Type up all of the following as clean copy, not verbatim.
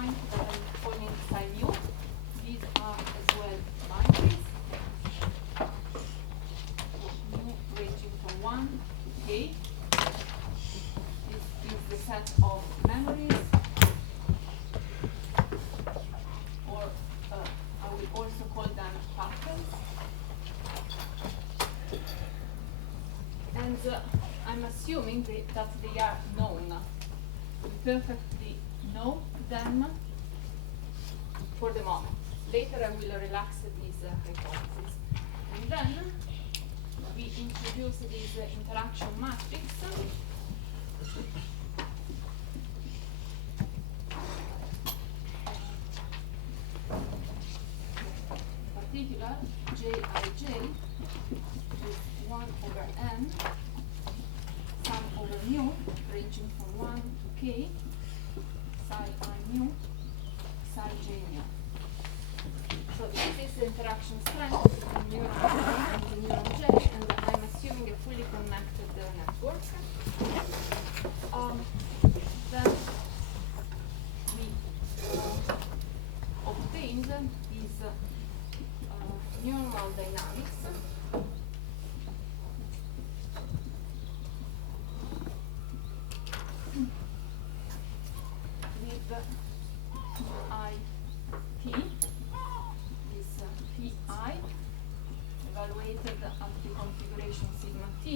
point that I'm calling psi mu. These are as well binaries. Mu ranging from 1 to k. This is the set of memories, or I will also call them patterns. And I'm assuming that they are known. We perfectly know them for the moment. Later I will relax these hypotheses. And then we introduce this interaction matrix. In particular, Jij is 1 over n, sum over mu, ranging from 1 to k, psi I mu, psi j mu. So this is the interaction strength between neuron I and the neuron J, and I'm assuming a fully connected network. Then we obtained these neuronal dynamics. With I t, this pi, evaluated at the configuration sigma t,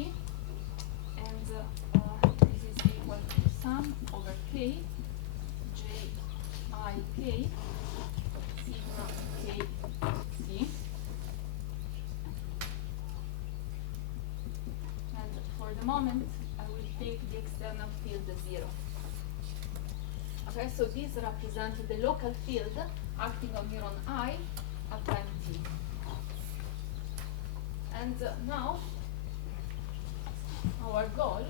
and this is equal to sum over k, j I k, sigma k t. And for the moment, I will take the external field 0. Okay, so these represent the local field acting on neuron I at time t. And now, our goal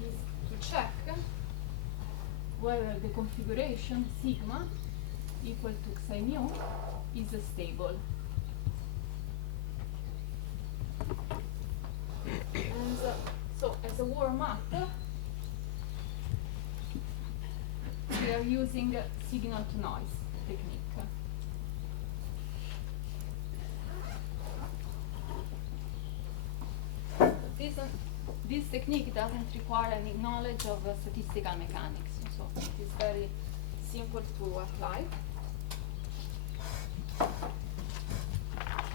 is to check whether the configuration sigma equal to psi mu is stable. And so, as a warm-up, we are using signal-to-noise technique. This technique doesn't require any knowledge of statistical mechanics, so it is very simple to apply.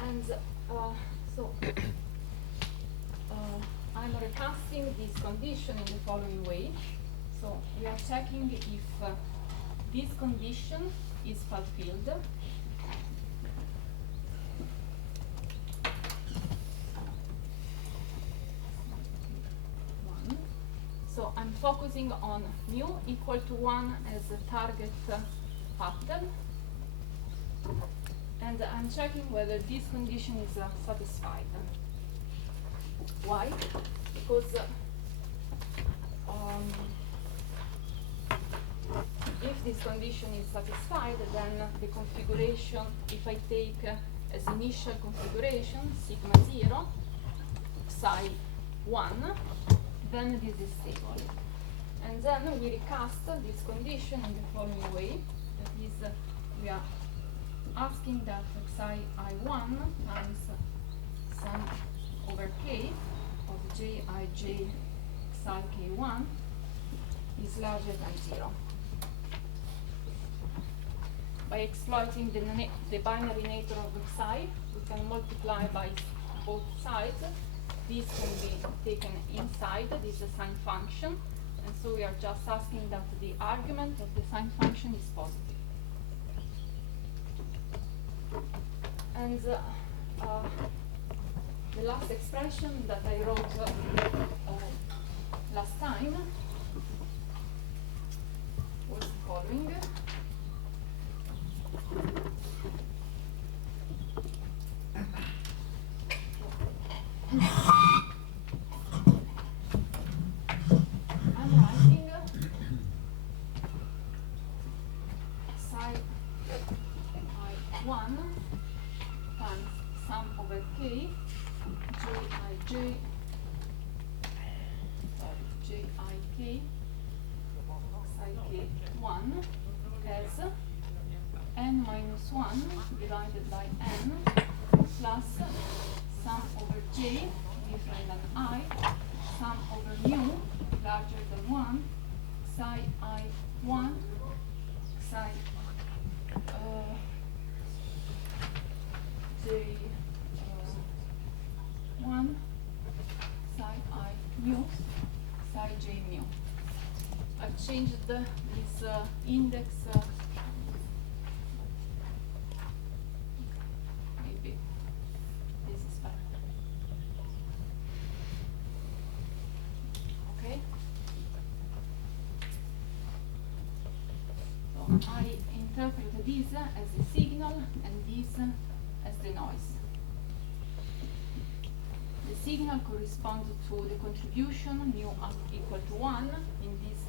And I'm recasting this condition in the following way. So we are checking if this condition is fulfilled. So I'm focusing on mu equal to 1 as a target pattern. And I'm checking whether this condition is satisfied. Why? Because if this condition is satisfied, then the configuration, if I take as initial configuration sigma 0, psi 1, then this is stable. And then we recast this condition in the following way. That is, we are asking that psi I1 times sum over k of jij psi k1 is larger than 0. By exploiting the binary nature of the psi, we can multiply by both sides. This can be taken inside this sign function, and so we are just asking that the argument of the sign function is positive. And the last expression that I wrote last time was the following. I'm writing psi I1 times sum over k jij k psi k1 as n minus 1 divided by n plus sum over j different than I, sum over mu larger than 1, psi I1, psi j1, psi I mu, psi j mu. I've changed this index. Maybe this is better. Okay. So I interpret this as the signal and this as the noise. The signal corresponds to the contribution mu equal to 1 in this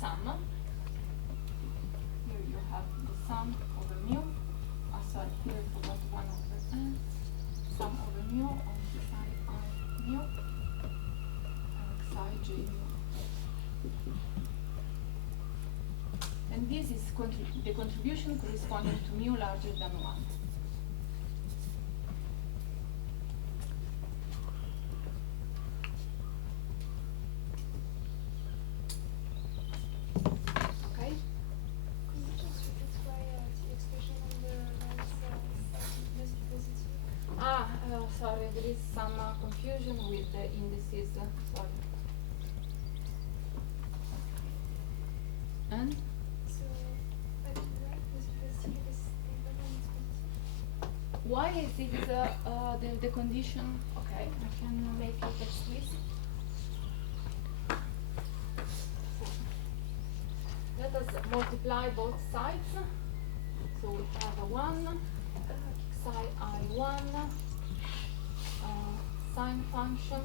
sum. Here you have the sum over mu. Sorry, here I forgot 1 over n. Sum over mu of psi I mu and psi j mu. And this is the contribution corresponding to mu larger than 1. Sorry, there is some confusion with the indices. Sorry. And? So, why is it the condition? Okay, I can make it explicit. Let us multiply both sides. So we have a 1, psi I1. Sine function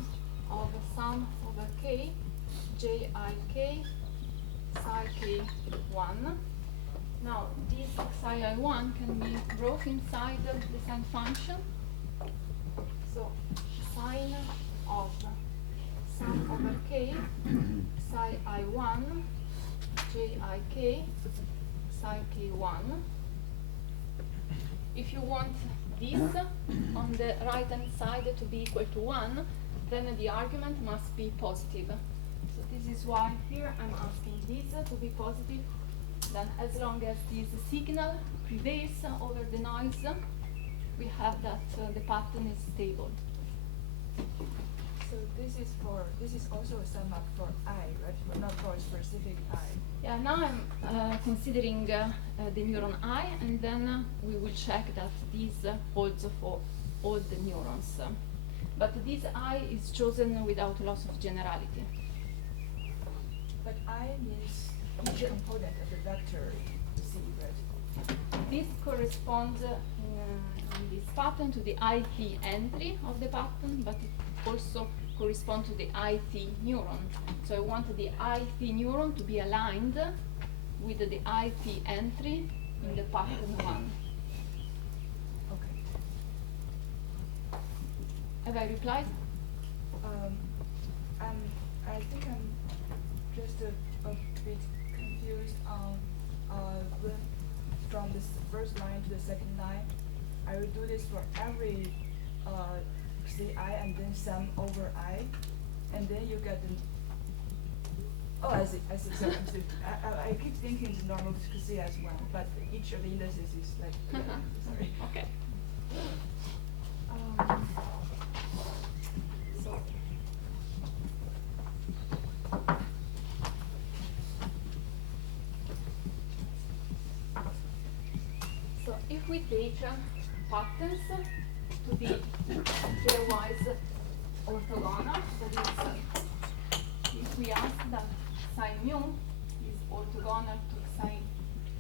of sum over k, j I k, psi k1. Now this psi I1 can be brought inside the sine function. So sine of sum over k, psi I1, j I k, psi k1. If you want this on the right hand side to be equal to 1, then the argument must be positive. So this is why here I'm asking this to be positive. Then as long as this signal prevails over the noise, we have that the pattern is stable. So this is also a sum up for I, right? But not for a specific I. Yeah, now I'm considering the neuron I, and then we will check that this holds for all the neurons. But this I is chosen without loss of generality. But I means each component of the vector C, right? This corresponds in this pattern to the ith entry of the pattern, but it also corresponds to the ith neuron. So I want the ith neuron to be aligned with the ith entry in the pattern 1. Okay. Have I replied? I think I'm just a bit confused on when from the first line to the second line. I will do this for every Ci and then sum over I, and then you get the. Oh, I see. Sorry, I keep thinking it's normal to see as one, but each of the indices is like. Yeah, sorry. Okay. So if we take patterns to be pairwise orthogonal, that is, if we ask that psi mu is orthogonal to psi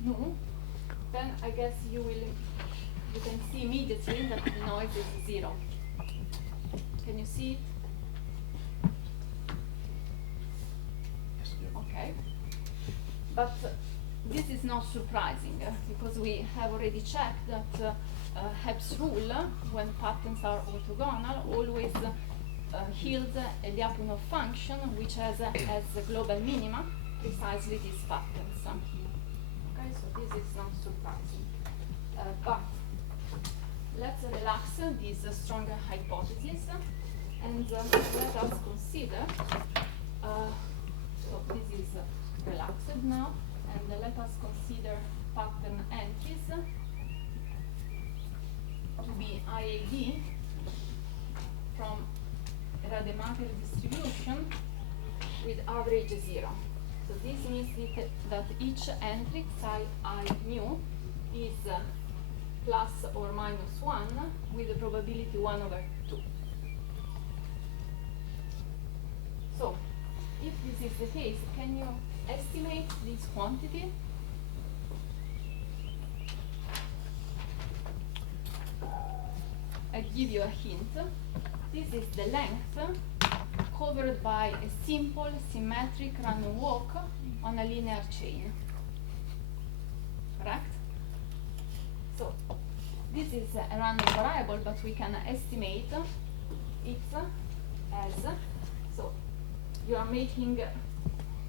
nu, then I guess you can see immediately that the noise is 0. Can you see it? Okay. But this is not surprising because we have already checked that Hebb's rule, when patterns are orthogonal, always yield a Lyapunov function which has as a global minima precisely these patterns. Okay, so this is not surprising. But let's relax this stronger hypothesis and let us consider, so this is relaxed now, and let us consider pattern entries to be IAD from a Rademacher distribution with average 0. So this means that each entry psi I mu is plus or minus 1 with a probability 1/2. So if this is the case, can you estimate this quantity? I'll give you a hint. This is the length covered by a simple symmetric random walk on a linear chain. Correct? So this is a random variable, but we can estimate it as, so you are making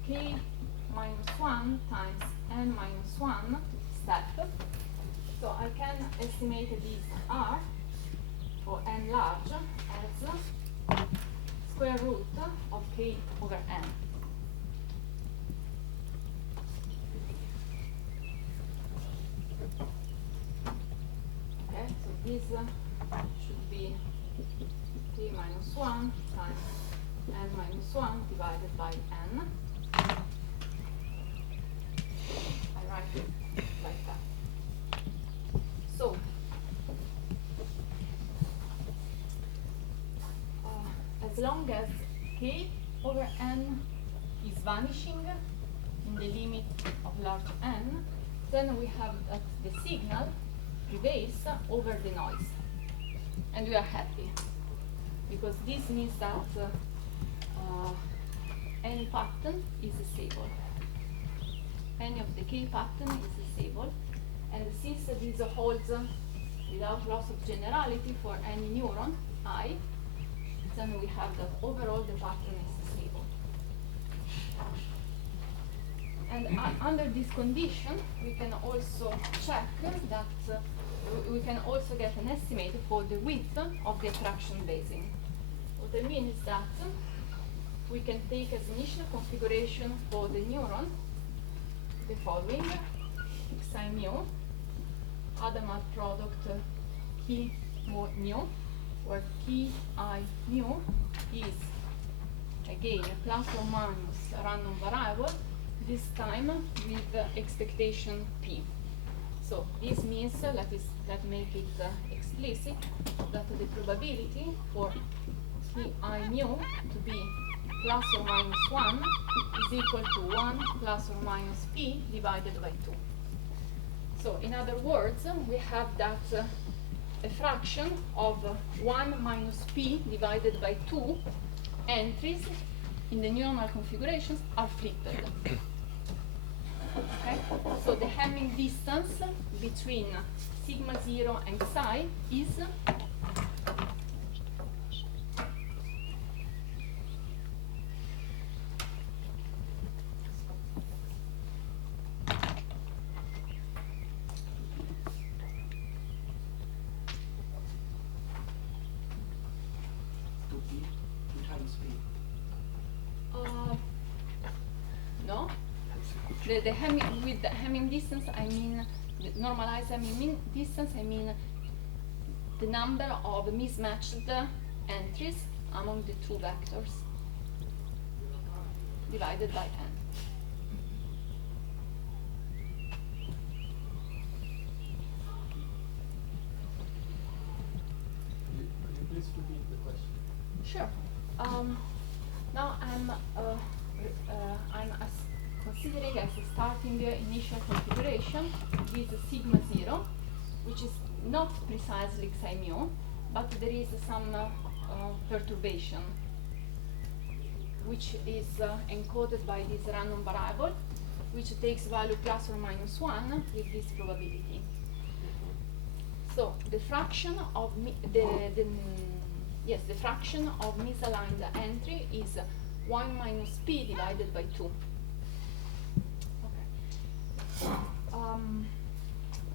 k minus 1 times n minus 1 step. So I can estimate this r for n large as square root of k over n. Okay, so this should be k minus 1 times n minus 1 divided by n. I write it like that. So as long as k over n is vanishing in the limit of large n, then we have that the signal prevails over the noise. And we are happy, because this means that any pattern is stable. Any of the k pattern is stable. And since this holds without loss of generality for any neuron, I, then we have that overall the pattern is stable. And under this condition, we can also check that we can also get an estimate for the width of the attraction basin. What I mean is that we can take as initial configuration for the neuron the following: psi mu, Hadamard product k mu, where k I mu is again a plus or minus random variable, this time with expectation p. So this means, let's make it explicit, that the probability for k I mu to be plus or minus 1 is equal to 1 plus or minus p divided by 2. So in other words, we have that a fraction of 1 minus p divided by 2 entries in the neuronal configurations are flipped. Okay? So the Hamming distance between sigma 0 and psi is no? The Hamming, with the Hamming distance, I mean the normalized Hamming distance, I mean the number of mismatched entries among the two vectors divided by n. Could you please repeat the question? Sure. Now I'm considering as a starting initial configuration this sigma 0, which is not precisely psi mu, but there is some perturbation, which is encoded by this random variable, which takes value plus or minus 1 with this probability. So the fraction of yes, the fraction of misaligned entry is 1 minus p divided by 2. Okay.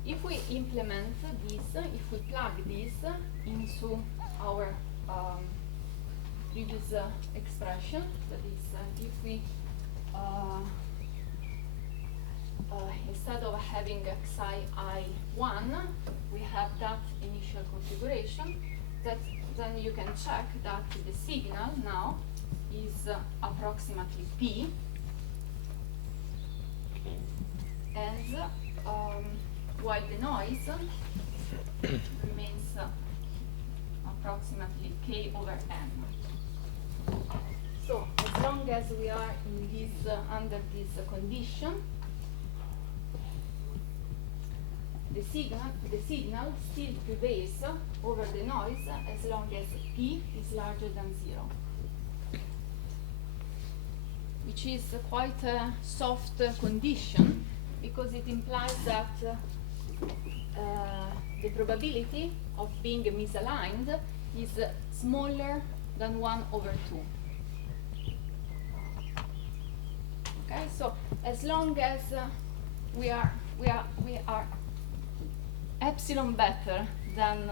If we implement this, if we plug this into our previous expression, that is, if we instead of having psi I1, we have that initial configuration, that then you can check that the signal now is approximately P, and while the noise remains approximately K over M. So as long as we are in this under this condition, the signal still prevails over the noise as long as P is larger than 0, which is quite a soft condition, because it implies that the probability of being misaligned is smaller than 1 over 2. Okay, so as long as we are epsilon better than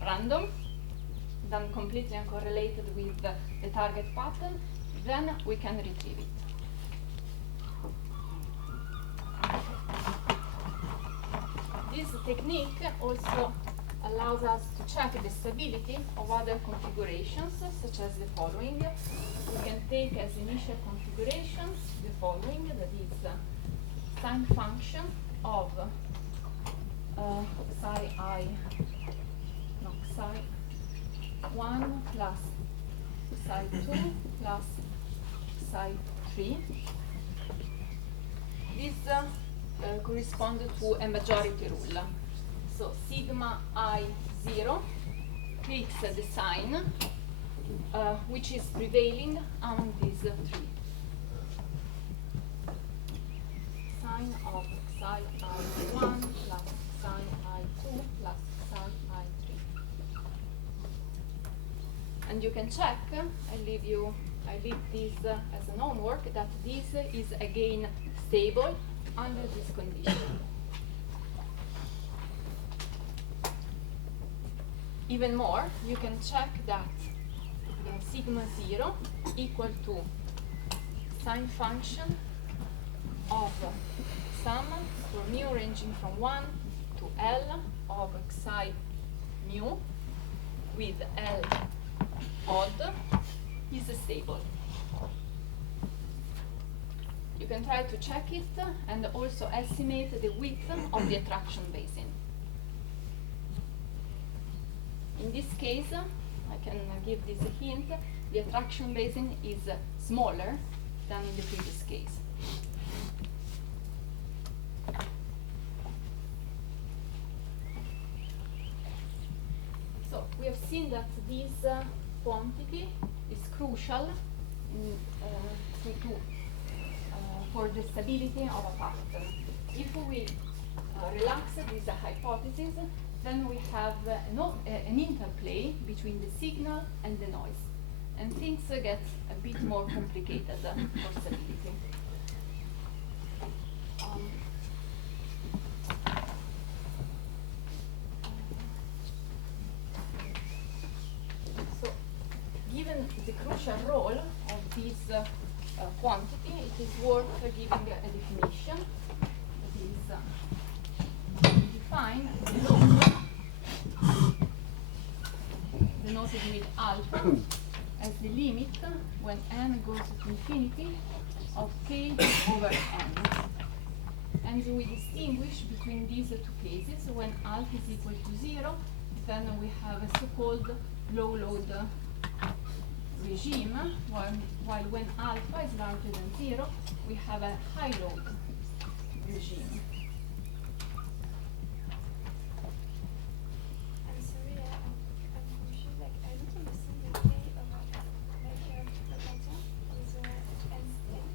random, than completely uncorrelated with the target pattern, then we can retrieve it. This technique also allows us to check the stability of other configurations, such as the following. We can take as initial configurations the following, that is sine function of psi 1 plus psi 2 plus psi 3. This corresponds to a majority rule. So sigma I0 takes the sign which is prevailing among these three. Sine of psi I1 plus psi I2 plus psi I3. And you can check, I leave this as an homework, that this is again stable under this condition. Even more, you can check that sigma 0 equal to sine function of sum for mu ranging from 1 to L of psi mu with L odd is stable. You can try to check it and also estimate the width of the attraction basin. In this case, I can give this a hint, the attraction basin is smaller than in the previous case. So we have seen that this quantity is crucial for the stability of a pattern. If we relax this hypothesis, then we have an interplay between the signal and the noise, and things get a bit more complicated for stability. So, given the crucial role of this quantity, it is worth giving a definition. That is, define the noted with alpha as the limit when n goes to infinity of k over n. And we distinguish between these two cases. When alpha is equal to 0, then we have a so-called low load regime, while when alpha is larger than 0, we have a high load regime. I'm sorry, I'm confused. Like, I don't understand the K of the pattern is n state.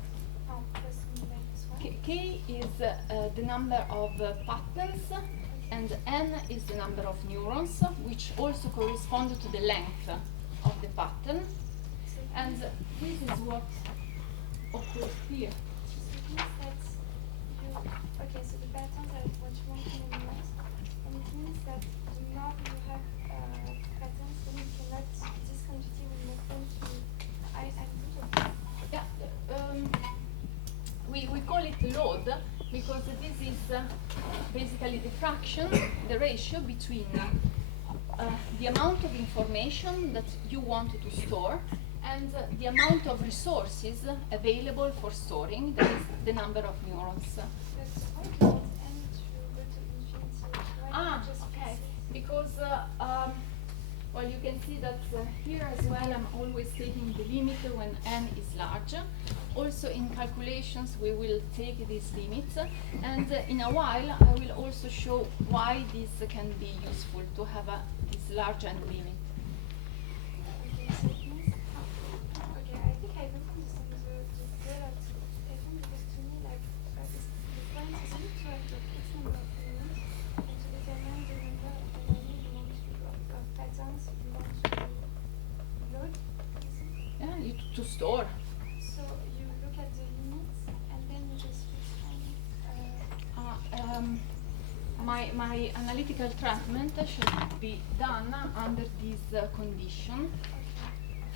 Plus minus 1. K is the number of patterns and n is the number of neurons, which also correspond to the length of the pattern. And this is what occurs here. So it means that you, okay, so the patterns are what you want in the neurons, and it means that the more you have patterns, then you cannot, this quantity will move them to I and D. Yeah, we call it load because this is basically the fraction, the ratio between the amount of information that you want to store and the amount of resources available for storing, that is the number of neurons. But why do you want n to go to infinity? Why not just Okay. fix it? Because, well, you can see that here as well I'm always taking the limit when n is large. Also in calculations we will take these limits, and in a while I will also show why this can be useful to have this large n limit. Okay, so it means, okay, I think I don't understand the product. I think because to me, like, it's, the point is not to have the fixed number of units, and to determine the number of domains you want to, of patterns you want to load, for instance. Yeah, to store. So you look at the limits, and then you just fix My analytical treatment should be done under this condition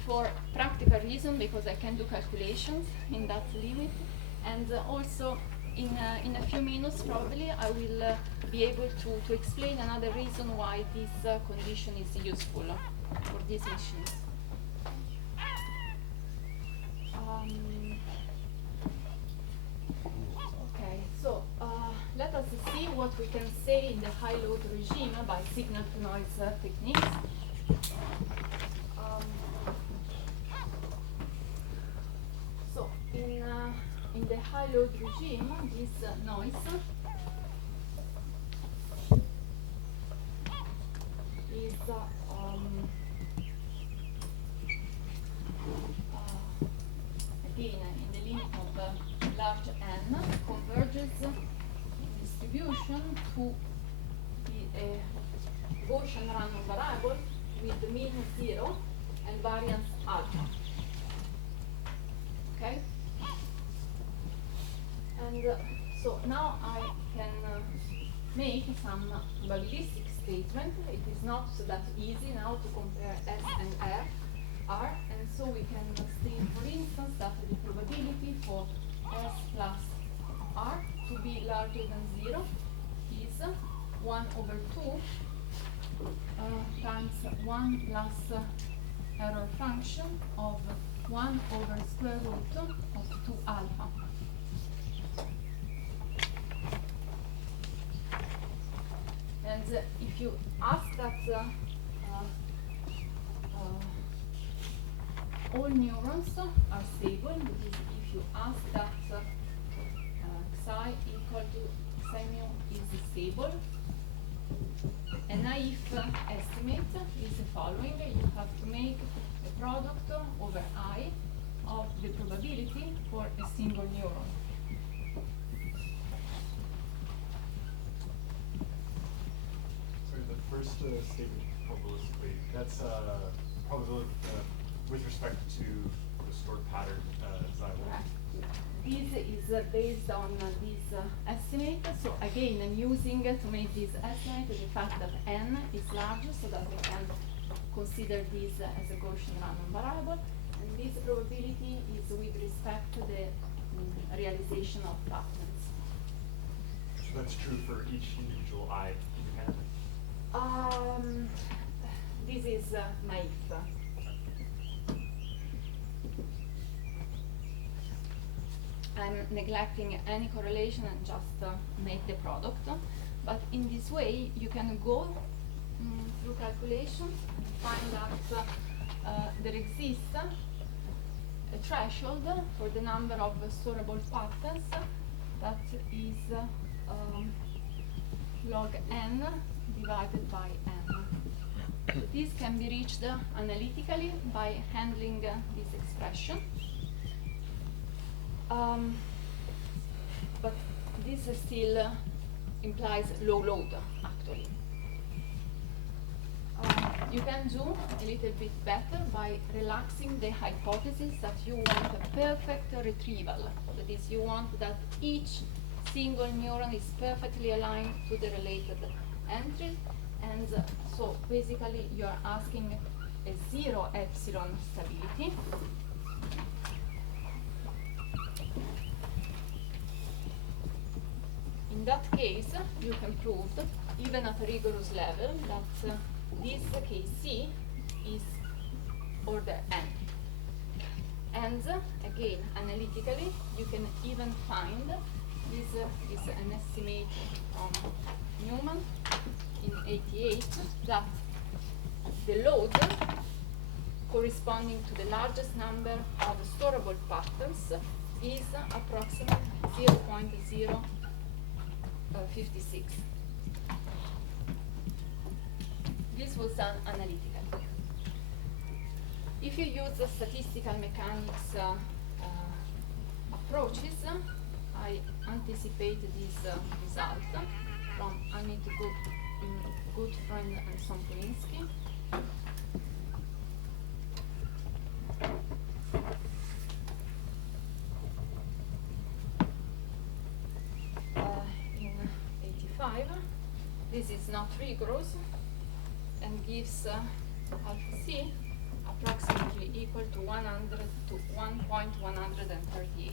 for practical reason, because I can do calculations in that limit, and also in a few minutes probably I will be able to explain another reason why this condition is useful for these machines. Okay, so let us see what we can say in the high load regime by signal to noise techniques. So in the high load regime, this noise is again in the limit of large n converges in distribution to the Gaussian random variable with mean 0 and variance alpha. Okay? And so now I can make some probabilistic statement. It is not so that easy now to compare S and R, and so we can state, for instance, that the probability for S plus R to be larger than 0 is 1 over 2 times 1 plus error function of 1 over square root of 2 alpha. And if you ask that all neurons are stable, because if you ask that psi equal to psi mu is stable, a naive estimate is the following. You have to make a product over I of the probability for a single neuron. Sorry, the first statement probabilistically, that's probability with respect to the stored pattern xi1. Correct. This is based on this estimate. So again, I'm using to make this estimate the fact that n is large, so that we can consider this as a Gaussian random variable. And this probability is with respect to the realization of patterns. So that's true for each individual I independently? This is naive. I'm neglecting any correlation and just make the product. But in this way, you can go through calculations and find that there exists a threshold for the number of storable patterns that is log n divided by n. This can be reached analytically by handling this expression. But this still implies low load, actually. factory. You can do a little bit better by relaxing the hypothesis that you want a perfect retrieval. That is, you want that each single neuron is perfectly aligned to the related entries, and so basically you are asking a 0 epsilon stability. In that case, you can prove, even at a rigorous level, that this Kc is order n. And again, analytically, you can even find this is an estimate from Newman in '88 that the load corresponding to the largest number of storable patterns is approximately 0.056. This was done analytically. If you use the statistical mechanics approaches, I anticipate this result from Amit Goodfriend and Sompolinsky. In '85, this is not rigorous and gives alpha c approximately equal to 100 to 1.138.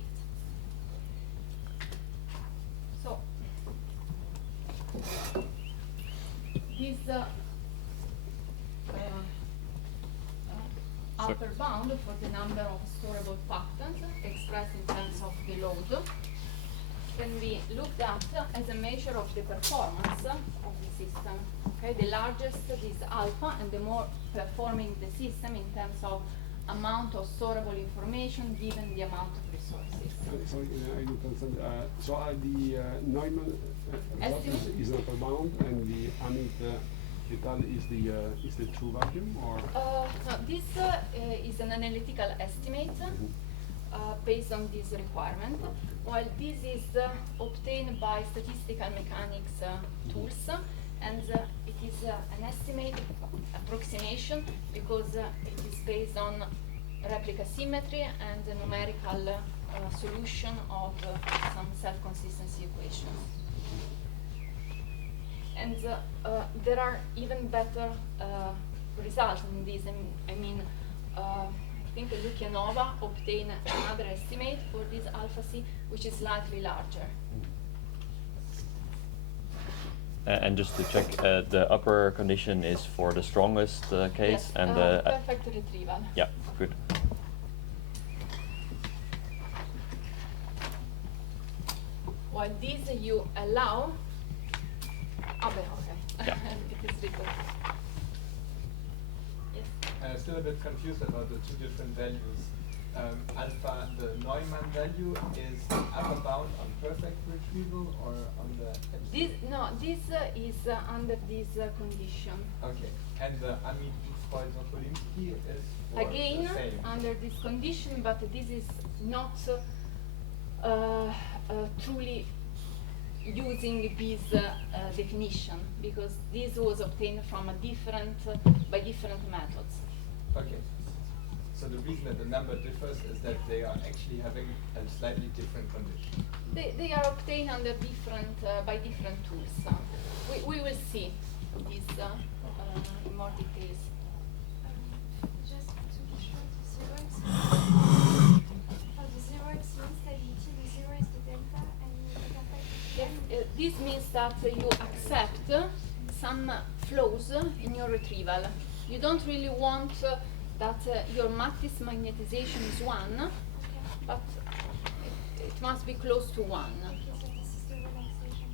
So this upper bound for the number of storable patterns expressed in terms of the load can be looked at as a measure of the performance of the system. Okay, the largest is alpha, and the more performing the system in terms of amount of storable information given the amount of resources. Sorry, I don't understand. The Neumann Estimate? is an upper bound, and the Amit et al. Is the true value, or? No, this is an analytical estimate based on this requirement, while this is obtained by statistical mechanics tools, and it is an estimate approximation because it is based on replica symmetry and the numerical solution of some self-consistency equations. And there are even better results in this. I think Lukianova obtained another estimate for this alpha C, which is slightly larger. And just to check, the upper condition is for the strongest case, Yes, and perfect retrieval. yeah, good. While this you allow. Okay. Yeah. It is written. Yes. I'm still a bit confused about the two different values. Alpha, the Neumann value is upper bound on perfect retrieval or on the This is under this condition. Okay, and the Amit Sompolinsky is for Again, the same. under this condition, but this is not truly using this definition, because this was obtained from by different methods. Okay. So the reason that the number differs is that they are actually having a slightly different condition. They are obtained under by different tools. We will see this in more details. Just to be sure, the 0 epsilon stability, the 0 is the delta, and the perfect. This means that you accept some flaws in your retrieval. You don't really want that your matrix magnetization is 1, Okay. but it must be close to 1. Okay, so this is the relaxation.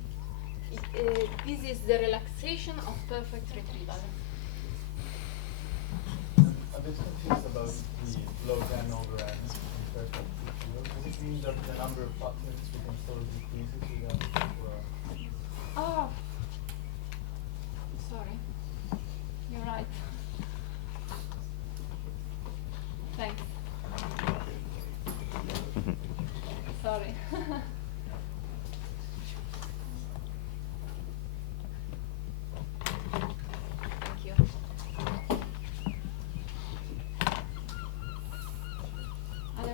This is the relaxation of perfect retrieval. A bit confused about the log n over n in perfect retrieval. Does it mean that the number of patterns we can store decreases with that? Oh, sorry. You're right. Thanks. Sorry.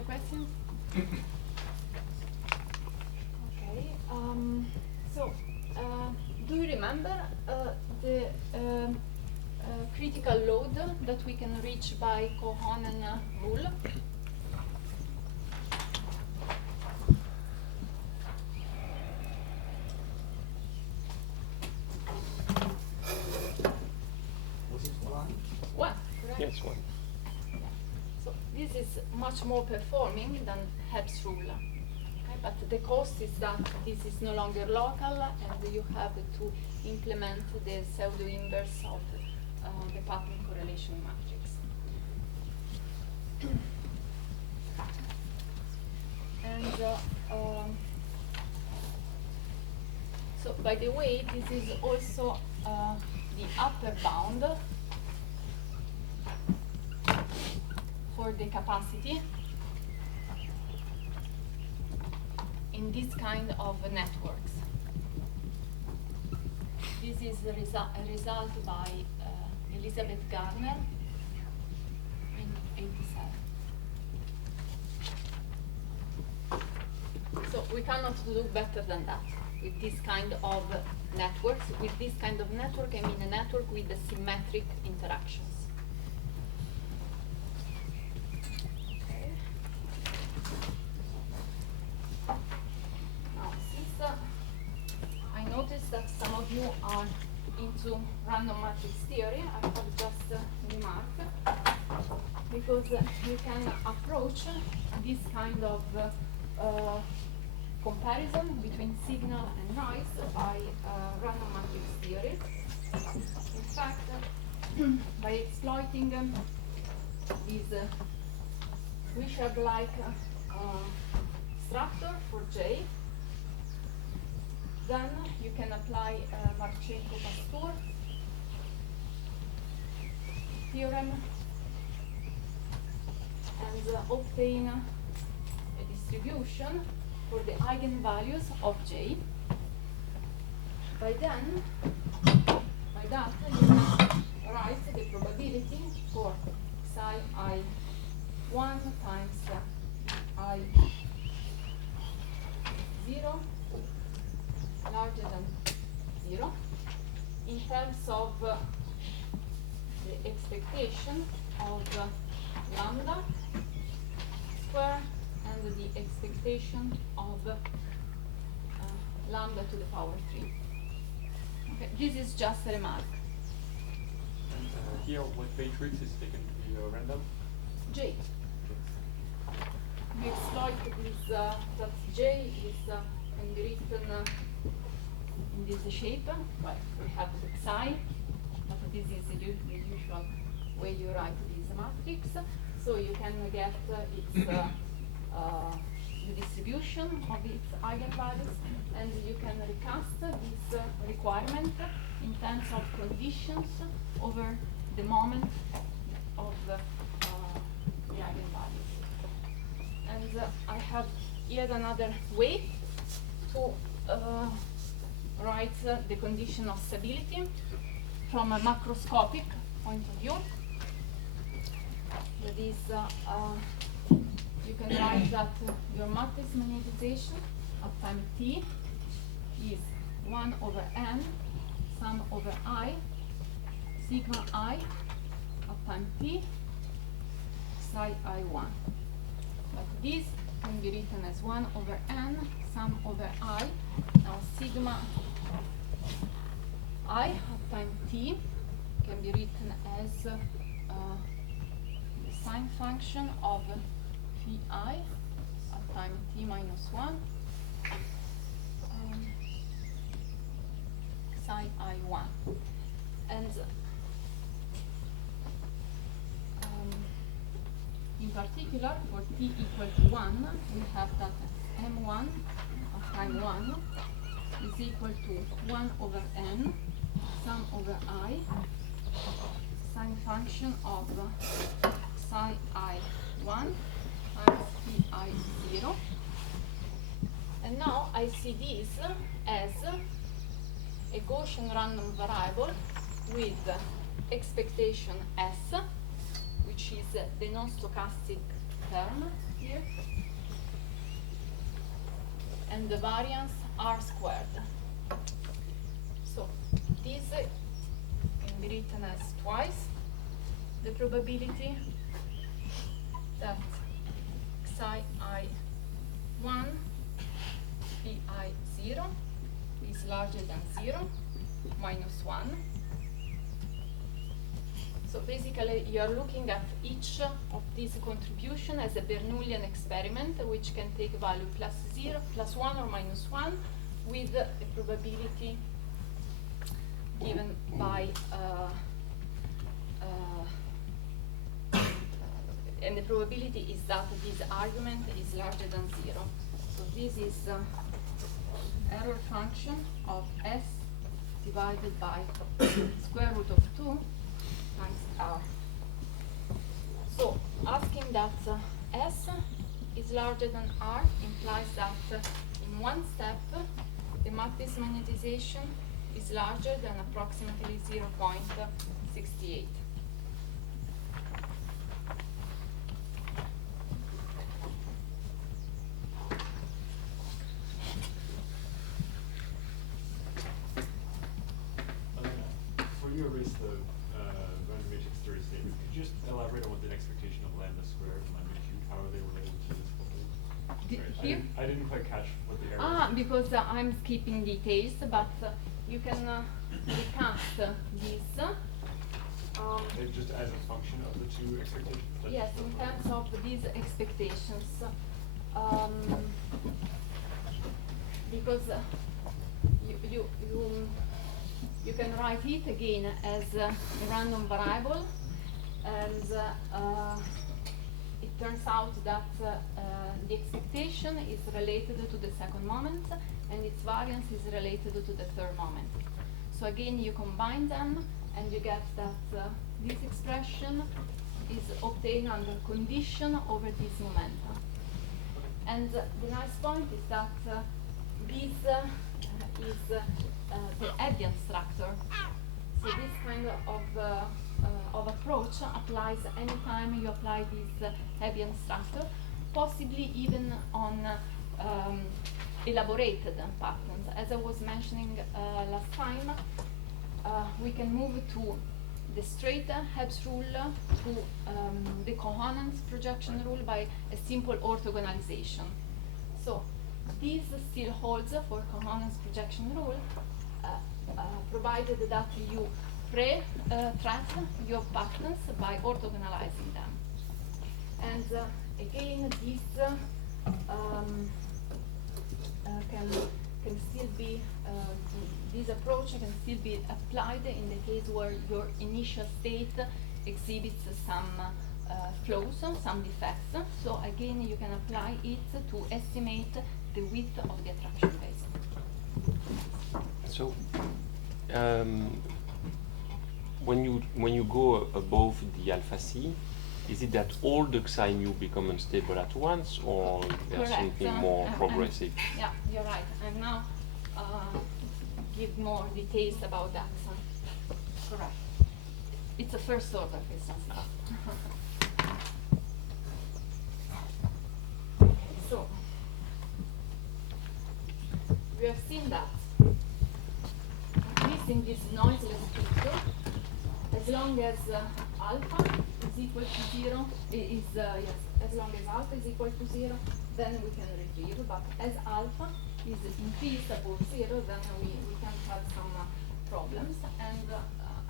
other questions? Okay. So, do you remember the critical load that we can reach by Cohen rule? Was it one? One, correct? Yes, one. So this is much more performing than Hebb's rule. Okay, but the cost is that this is no longer local and you have to implement the pseudo inverse of the pattern correlation matrix. And so, by the way, this is also the upper bound for the capacity in this kind of networks. This is a result by Elizabeth Garner in '87. So we cannot do better than that with this kind of networks. With this kind of network, I mean a network with the symmetric interactions. Okay. Now, since I noticed that some of you are into random matrix theory, I have just a remark, because you can approach this kind of comparison between signal and noise by random matrix theory. In fact, by exploiting this Wishart-like structure for J, then you can apply Marchenko-Pastur theorem and obtain a distribution for the eigenvalues of J. By that you can write the probability for psi I1 times I0 larger than 0 in terms of the expectation of lambda square and the expectation of lambda to the power 3. Okay, this is just a remark. And here, what matrix is taken to be random? J. We exploit this, that J is, can be written in this shape. Well, we have the psi, but this is the usual way you write this matrix. So you can get its the distribution of its eigenvalues, and you can recast this requirement in terms of conditions over the moment of the eigenvalues. And I have yet another way to write the condition of stability from a macroscopic point of view. That is, you can write that your matrix magnetization at time t is 1 over n sum over I sigma I at time t psi I1. But this can be written as 1 over n sum over I. Now sigma I at time t can be written as the sine function of phi I at time t minus 1 psi I1. And in particular, for t equal to 1, we have that m1 of time 1 is equal to 1 over n sum over I sine function of psi I1 times phi I0. And now I see this as a Gaussian random variable with expectation S, which is the non-stochastic term here, and the variance R squared. So this can be written as twice the probability that xi I1 pi0 is larger than 0 minus 1. So basically you are looking at each of these contribution as a Bernoullian experiment, which can take value plus 0, plus 1 or minus 1 with a probability given by and the probability is that this argument is larger than 0. So this is error function of S divided by square root of 2 times R. So asking that S is larger than R implies that in one step the matrix magnetization is larger than approximately 0.68. Before you erase the random matrix theory statement, could you just elaborate on what the expectation of lambda squared and lambda cubed, how are they related to this problem? Sorry, Here? I didn't quite catch what the error is. Because I'm skipping details, but you can recast this. Just as a function of the two expectations? That's Yes, the in function. terms of these expectations, because you can write it again as a random variable, and it turns out that the expectation is related to the second moment, and its variance is related to the third moment. So again, you combine them, and you get that this expression is obtained under condition over this momentum. And the nice point is that this is the Hebbian structure. So this kind of approach applies anytime you apply this Hebbian structure, possibly even on elaborated patterns. As I was mentioning last time, we can move to the straight Hebs rule to the cohonence projection rule by a simple orthogonalization. So this still holds for cohonence projection rule, provided that you pre-thread your patterns by orthogonalizing them. And again, this can still be this approach can still be applied in the case where your initial state exhibits some flaws, some defects. So again, you can apply it to estimate the width of the attraction base. So, when you go above the alpha C, is it that all the psi mu become unstable at once, or there's Correct. something more progressive? Yeah, you're right. And now give more details about that. Correct. It's a first order case. So we have seen that at least in this noiseless picture, as long as alpha is equal to 0, as long as alpha is equal to 0, then we can retrieve. But as alpha is increased above 0, then we can have some problems. And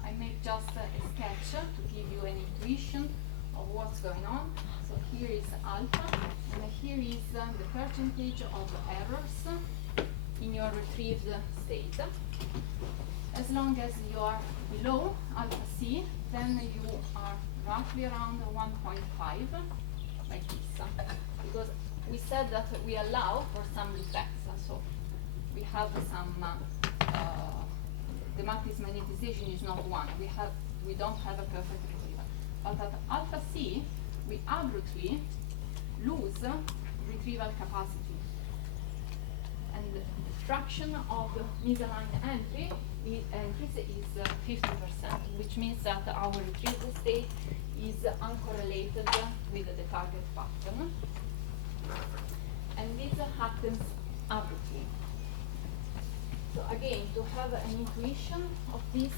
I make just a sketch to give you an intuition of what's going on. So here is alpha, and here is the percentage of errors in your retrieved state. As long as you are below alpha C, then you are roughly around 1.5, like this. Because we said that we allow for some defects, so we have some, the matrix magnetization is not 1. We don't have a perfect retrieval. But at alpha C, we abruptly lose retrieval capacity. And the fraction of misaligned entries is 50%, which means that our retrieval state is uncorrelated with the target pattern. again, to have an intuition of this,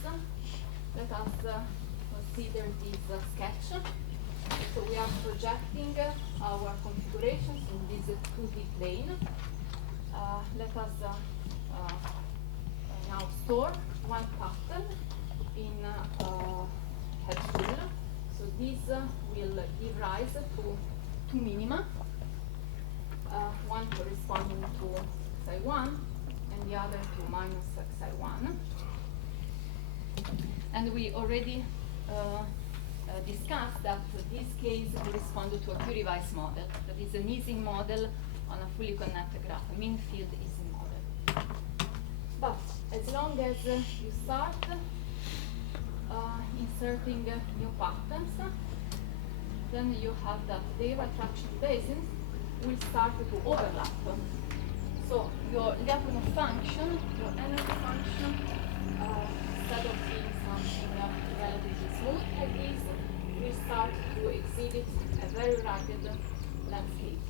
let us consider this sketch. So we are projecting our configurations in this 2D plane. Let us now store one pattern in head tool. So this will give rise to two minima, one corresponding to psi1 and the other to minus psi1. And we already discussed that this case corresponds to a Curie-Weiss model, that is an Ising model on a fully connected graph, a mean field Ising model. But as long as you start inserting new patterns, then you have that wave attraction basins will start to overlap. So your Lyapunov function, your energy function, instead of being something relatively smooth like this, will start to exhibit a very rugged landscape.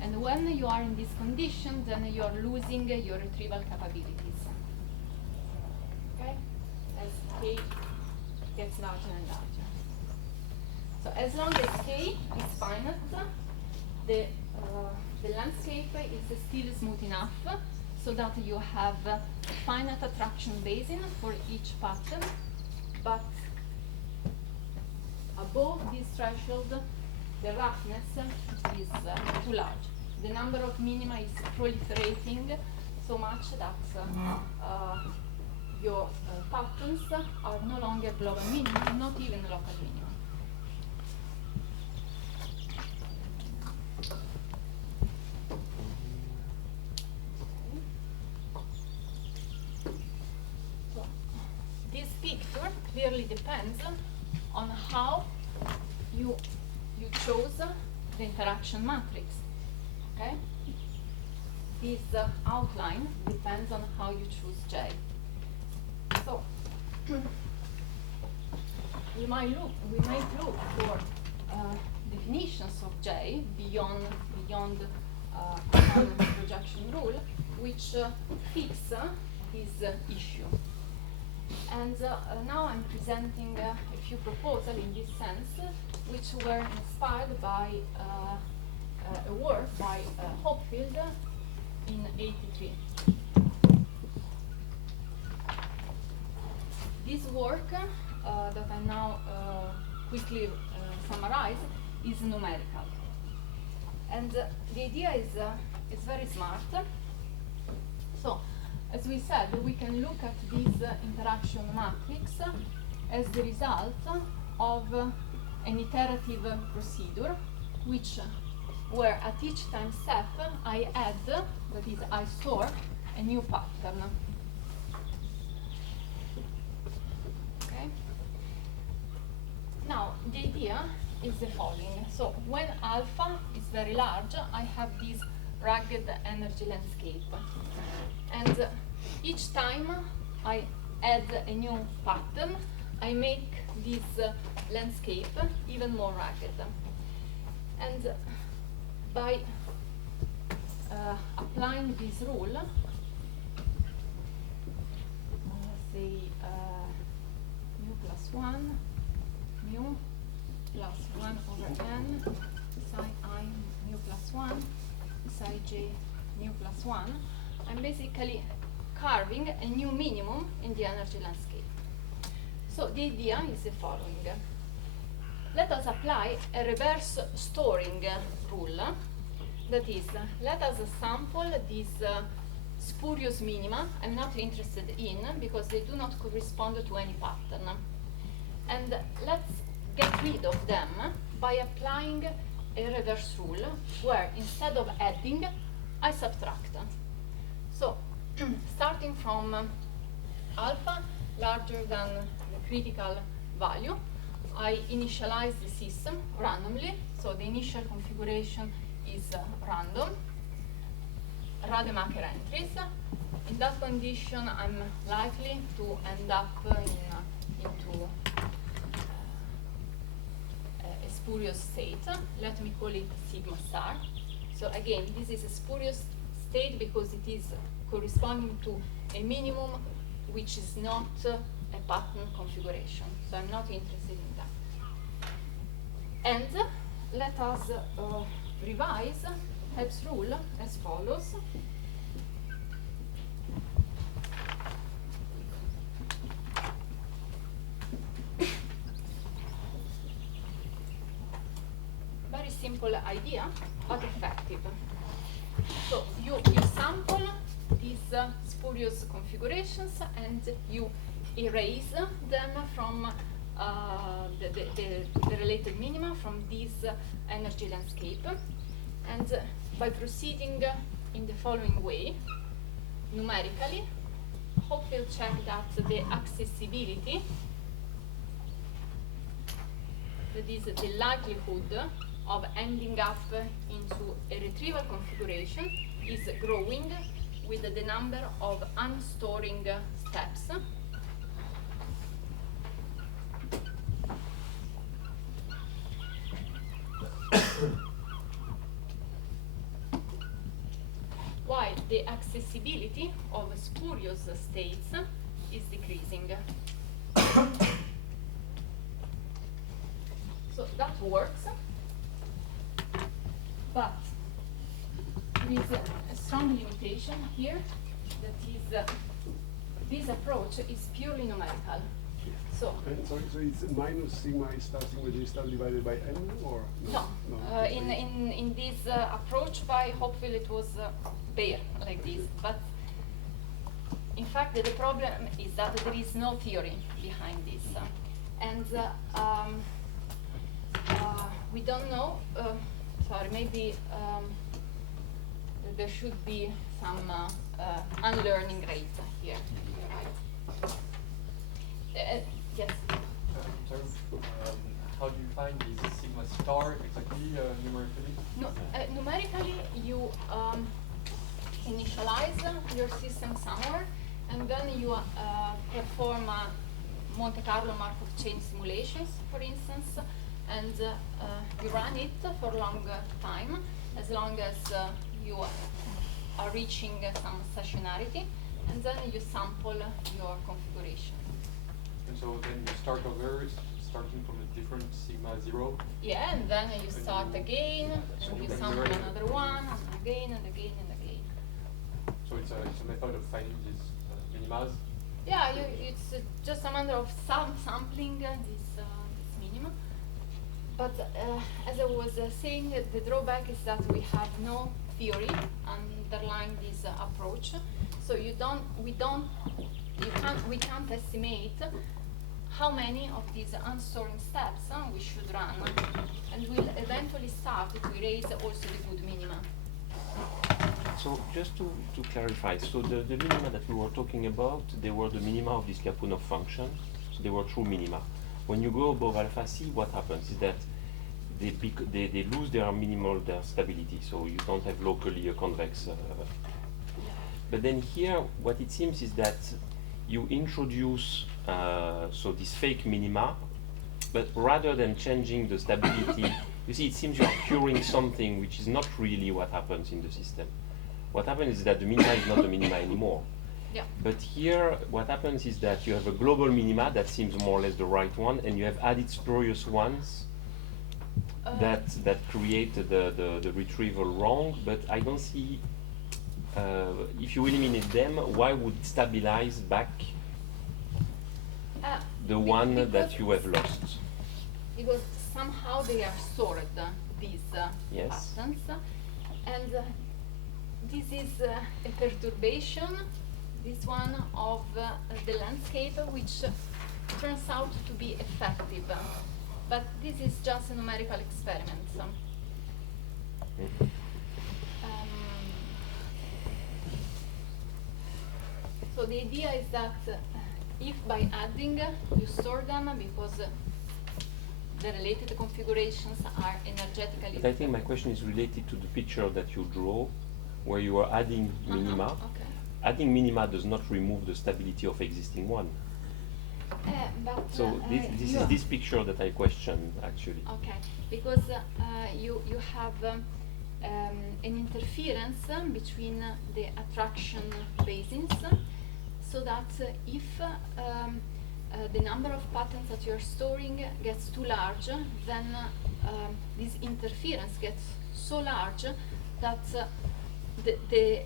And when you are in this condition, then you are losing your retrieval capabilities. Okay? As K gets larger and larger. So as long as K is finite, the landscape is still smooth enough so that you have a finite attraction basin for each pattern, but above this threshold, the roughness is too large. The number of minima is proliferating so much that your patterns are no longer global minima, not even local minima. So, this picture clearly depends on how you chose the interaction matrix. Okay? This outline depends on how you choose J. So we might look for definitions of J beyond common projection rule, which fix this issue. And now I'm presenting a few proposals in this sense, which were inspired by a work by Hopfield in '83. This work that I now quickly summarize is numerical. And the idea is very smart. So, as we said, we can look at this interaction matrix as the result of an iterative procedure, where at each time step I add, that is, I store a new pattern. Okay? Now, the idea is the following. So, when alpha is very large, I have this rugged energy landscape. And each time I add a new pattern, I make this landscape even more rugged. And by applying this rule, say mu plus 1, mu plus 1 over n, psi I mu plus 1, psi j mu plus 1, I'm basically carving a new minimum in the energy landscape. So the idea is the following. Let us apply a reverse storing rule. That is, let us sample these spurious minima I'm not interested in because they do not correspond to any pattern. And let's get rid of them by applying a reverse rule where instead of adding, I subtract. So, starting from alpha larger than the critical value, I initialize the system randomly, so the initial configuration is random, Rademacher entries. In that condition, I'm likely to end up into a spurious state. Let me call it sigma star. So again, this is a spurious state because it is corresponding to a minimum which is not a pattern configuration. So I'm not interested in that. And let us revise Help's rule as follows. Very simple idea, but effective. So you sample these spurious configurations and you erase them from the related minima from this energy landscape. And by proceeding in the following way, numerically, hope we'll check that the accessibility, that is the likelihood of ending up into a retrieval configuration, is growing with the number of unstoring steps. While the accessibility of spurious states is decreasing. So that works, but there is a strong limitation here, that is this approach is purely numerical. So So it's minus sigma is starting with this divided by n, or no. In this approach by Hopewell it was bare like this, but in fact the problem is that there is no theory behind this, and we don't know. Sorry, maybe there should be some unlearning rate here, right? Yes. Sorry, how do you find this sigma star exactly numerically? No, numerically, you initialize your system somewhere, and then you perform Monte Carlo Markov chain simulations, for instance, and you run it for a long time, as long as you are reaching some stationarity, and then you sample your configuration. And so then you start over, starting from a different sigma 0. Yeah, and then you start again, so and you you sample learn- another one, and again, and again, and again. So it's a method of finding these minimas. Yeah, it's just a matter of sampling this minimum. But as I was saying, the drawback is that we have no theory underlying this approach. So we can't estimate how many of these unstoring steps we should run, and we'll eventually start to erase also the good minima. So just to clarify, so the minima that we were talking about, they were the minima of this Lyapunov function, so they were true minima. When you go above alpha c, what happens is that they lose their stability, so you don't have locally a convex. But then here, what it seems is that you introduce so this fake minima, but rather than changing the stability, you see, it seems you are curing something which is not really what happens in the system. What happens is that the minima is not the minima anymore. Yeah. But here, what happens is that you have a global minima that seems more or less the right one, and you have added spurious ones that create the retrieval wrong. But I don't see, if you eliminate them, why would it stabilize back the one that you have lost? Because somehow they are stored, these Yes. patterns, and this is a perturbation, this one of the landscape, which turns out to be effective. But this is just a numerical experiment. So the idea is that if by adding you store them because the related configurations are energetically. But I think my question is related to the picture that you draw, where you are adding minima. Okay. Adding minima does not remove the stability of existing one. But So this is this picture that I question, actually. Okay, because you have an interference between the attraction basins, so that if the number of patterns that you're storing gets too large, then this interference gets so large that the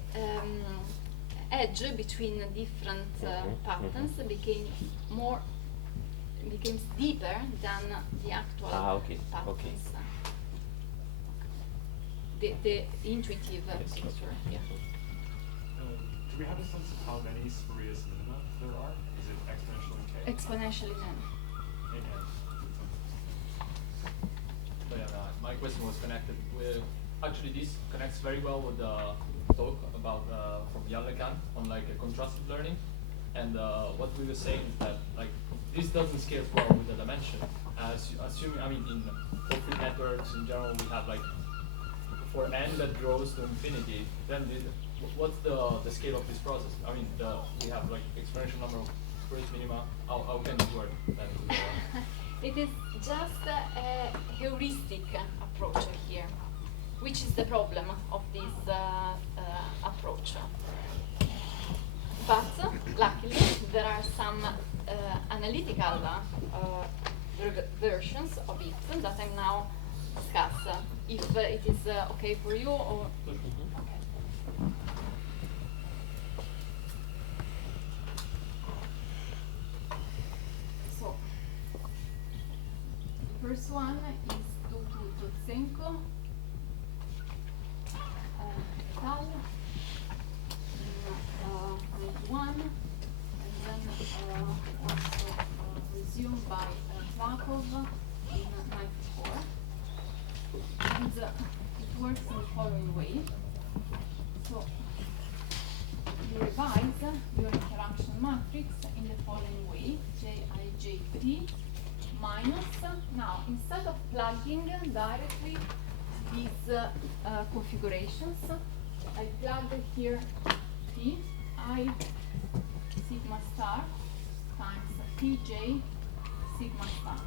edge between different patterns becomes deeper than the actual patterns. The intuitive picture, yeah. Do we have a sense of how many spurious minima there are? Is it exponential in K? Exponentially then. In N. So yeah, my question was connected with, actually this connects very well with the talk about from Jan LeCun on like a contrastive learning, and what we were saying is that like this doesn't scale well with the dimension. Assuming, I mean, in for networks in general, we have like for n that grows to infinity, then what's the scale of this process? I mean, we have like exponential number of spurious minima. How can it work then? It is just a heuristic approach here, which is the problem of this approach. But luckily, there are some analytical versions of it that I'm now discuss. If it is okay for you, or okay. So the first one is Tutsenko et al. In 91, and then also resumed by Vakov in 94. And it works in the following way. So you revise your interaction matrix in the following way: Jij minus. Now, instead of plugging directly these configurations, I plug here T I sigma star times Tj sigma star.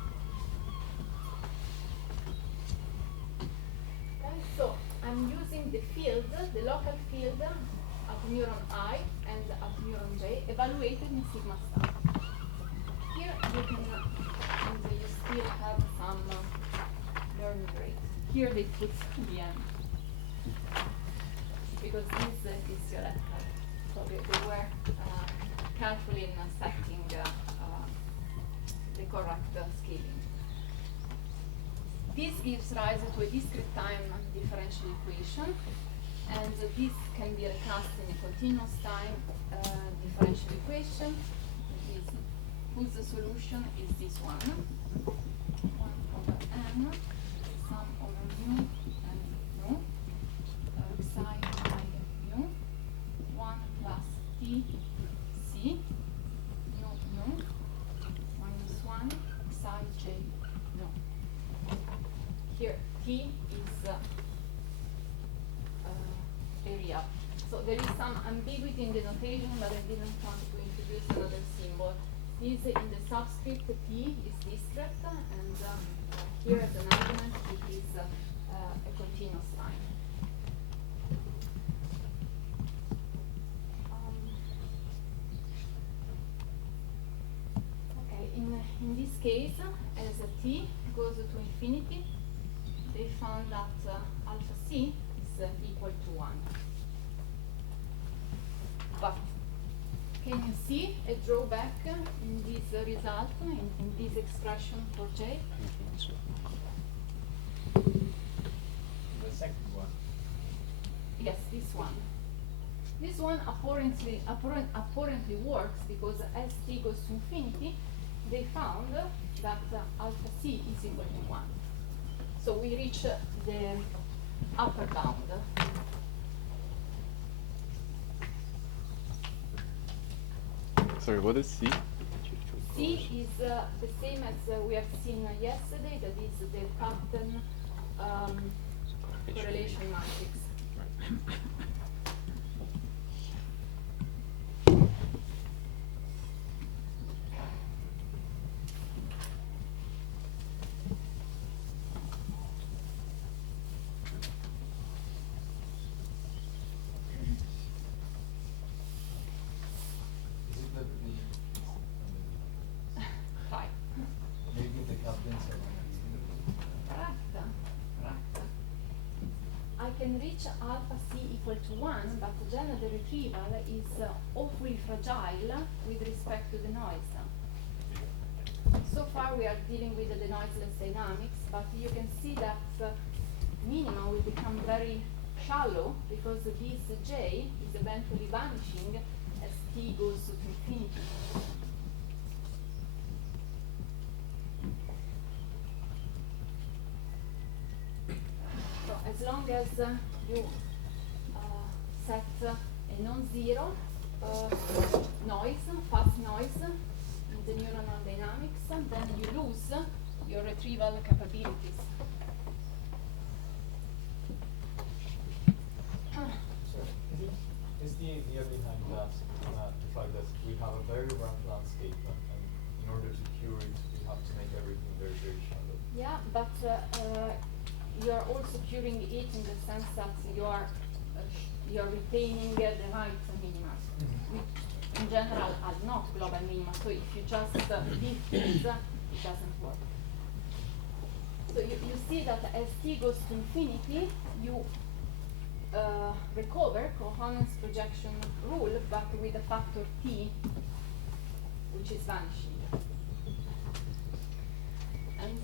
So I'm using the field, the local field at neuron I and at neuron J, evaluated in sigma star. Here you can, and you still have some learning rate. Here they put the n, because this is your left hand. So they were carefully in setting the correct scaling. This gives rise to a discrete time differential equation, and this can be recast in a continuous time differential equation, whose solution is this one. 1 over n, sum over mu and mu, psi I mu, 1 plus t c, nu nu, minus 1, psi j nu. Here, T is area. So there is some ambiguity in the notation, but I didn't want to introduce another symbol. This in the subscript T is discrete, and here as an argument it is a continuous line. Okay, in this case, as a T goes to infinity, they found that alpha c is equal to 1. But can you see a drawback in this result, in this expression for J? The second one. Yes, this one. This one apparently works because as t goes to infinity, they found that alpha c is equal to 1. So we reach the upper bound. Sorry, what is C? C is the same as we have seen yesterday, that is the pattern correlation matrix. can reach alpha c equal to 1, but then the retrieval is awfully fragile with respect to the noise. So far we are dealing with the noiseless dynamics, but you can see that minima will become very shallow because this j is eventually vanishing as t goes to infinity. So as long as you set a non-zero noise, fast noise in the neuronal dynamics, then you lose your retrieval capabilities. So is the idea behind that the fact that we have a very rough landscape and in order to cure it we have to make everything very, very shallow? Yeah, but you are also curing it in the sense that you are retaining the right minima, which in general are not global minima. So if you just leave this, it doesn't work. So you see that as t goes to infinity, you recover coherence projection rule, but with a factor t, which is vanishing. And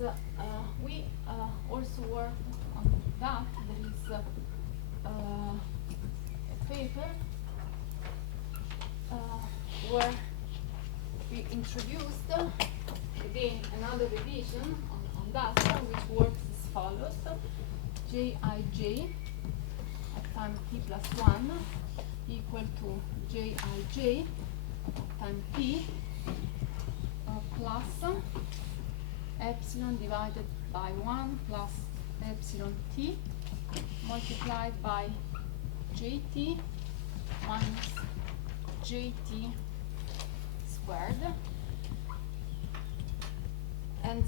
we also work on that. There is a paper where we introduced, again, another revision on that, which works as follows. Jij at time t plus 1 equal to Jij at time t plus epsilon divided by 1 plus epsilon t multiplied by jt minus jt squared. And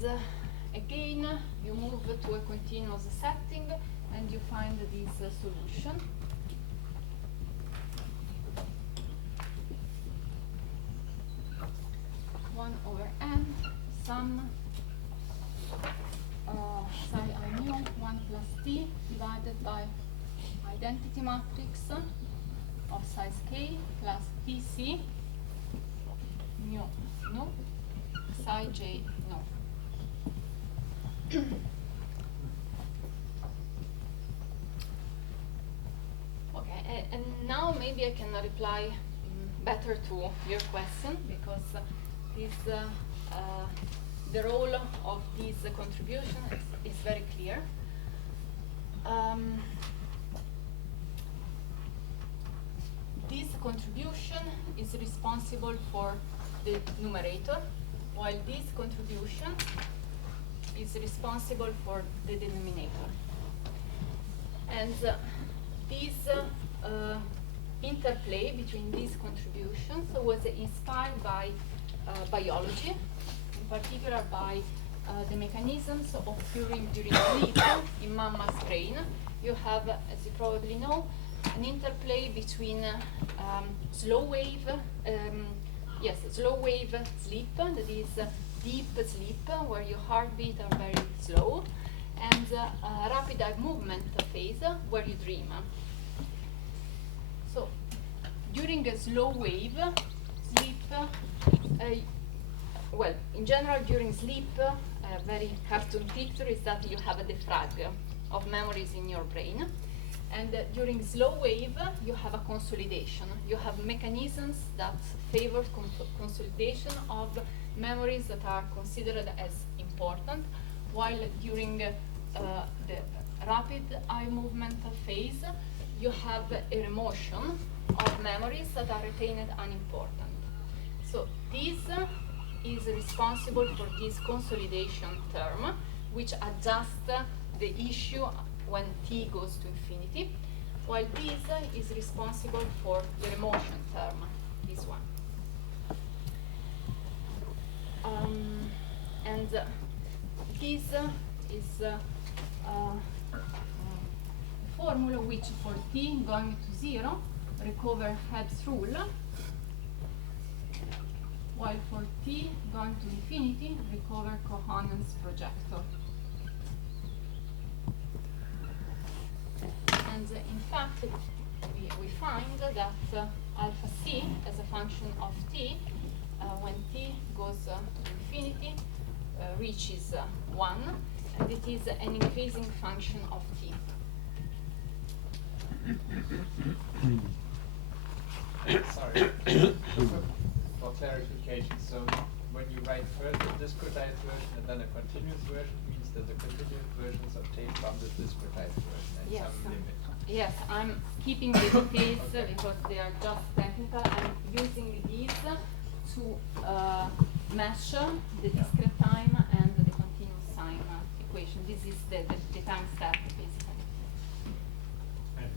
again, you move to a continuous setting and you find this solution. One over n sum psi I mu 1 plus t divided by identity matrix of size k plus tc mu no psi j no. Okay, and now maybe I can reply better to your question, because the role of this contribution is very clear. This contribution is responsible for the numerator, while this contribution is responsible for the denominator. And this interplay between these contributions was inspired by biology, in particular by the mechanisms of curing during sleep in mammal's brain. You have, as you probably know, an interplay between slow wave sleep, that is deep sleep, where your heartbeat are very slow, and rapid eye movement phase, where you dream. So, during a slow wave sleep, well, in general, during sleep, a very cartoon picture is that you have a defrag of memories in your brain. And during slow wave, you have a consolidation. You have mechanisms that favor consolidation of memories that are considered as important, while during the rapid eye movement phase, you have a remotion of memories that are retained unimportant. So this is responsible for this consolidation term, which adjusts the issue when t goes to infinity, while this is responsible for the remotion term, this one. And this is a formula which for t going to 0 recover Hebb's rule, while for t going to infinity recover Cohen's projector. And in fact, we find that alpha c as a function of t, when t goes to infinity, reaches 1, and it is an increasing function of t. Sorry. For clarification, so when you write first a discretized version and then a continuous version, means that the continuous version is obtained from the discretized version at Yes. some limit. Yes, I'm keeping the details because they are just technical. I'm using these to measure the discrete time and the continuous time equation. This is the time step, basically. And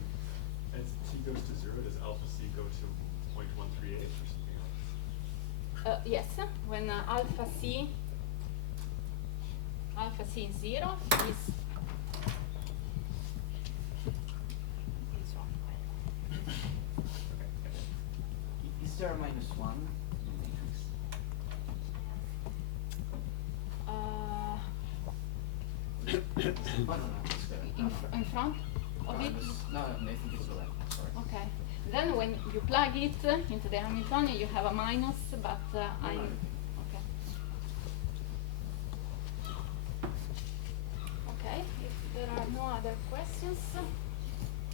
as t goes to 0, does alpha c go to 0.138 or something else? Yes, when alpha c is 0 is this one. Is there a -1 in the matrix? Oh, no, it's there. In front of it? No, I think it's alright. Sorry. Okay. Then when you plug it into the Hamiltonian, you have a minus, but I'm okay. Okay. If there are no other questions,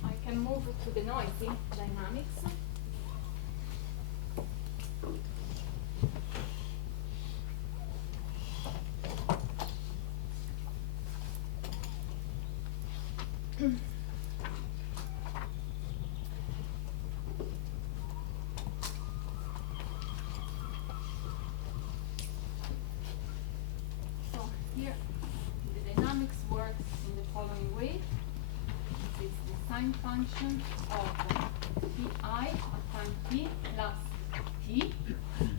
I can move to the noisy dynamics. So here the dynamics works in the following way. This is the sine function of pi at time t plus t,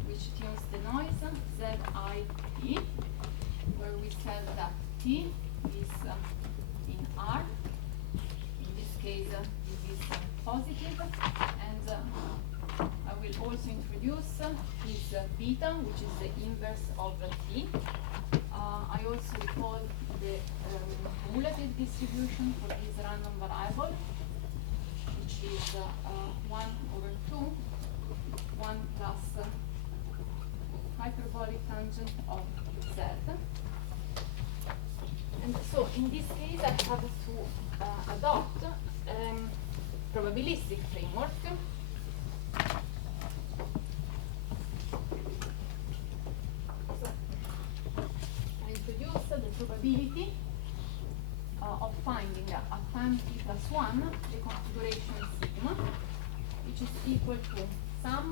which tunes the noise, zi t, where we said that t is in R. In this case, this is positive, and I will also introduce this beta, which is the inverse of t. I also recall the cumulative distribution for this random variable, which is 1/2, 1 plus hyperbolic tangent of z. And so in this case, I have to adopt probabilistic framework. So I introduce the probability of finding at time t plus 1 the configuration sigma, which is equal to sum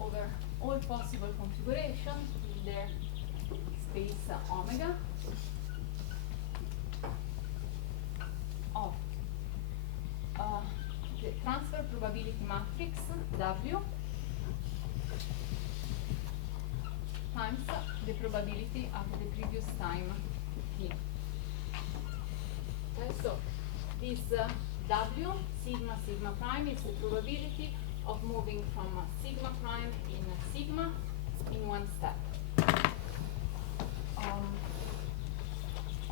over all possible configurations in their space omega of the transfer probability matrix W times the probability at the previous time t. So this W, sigma prime, is the probability of moving from sigma prime in sigma in one step.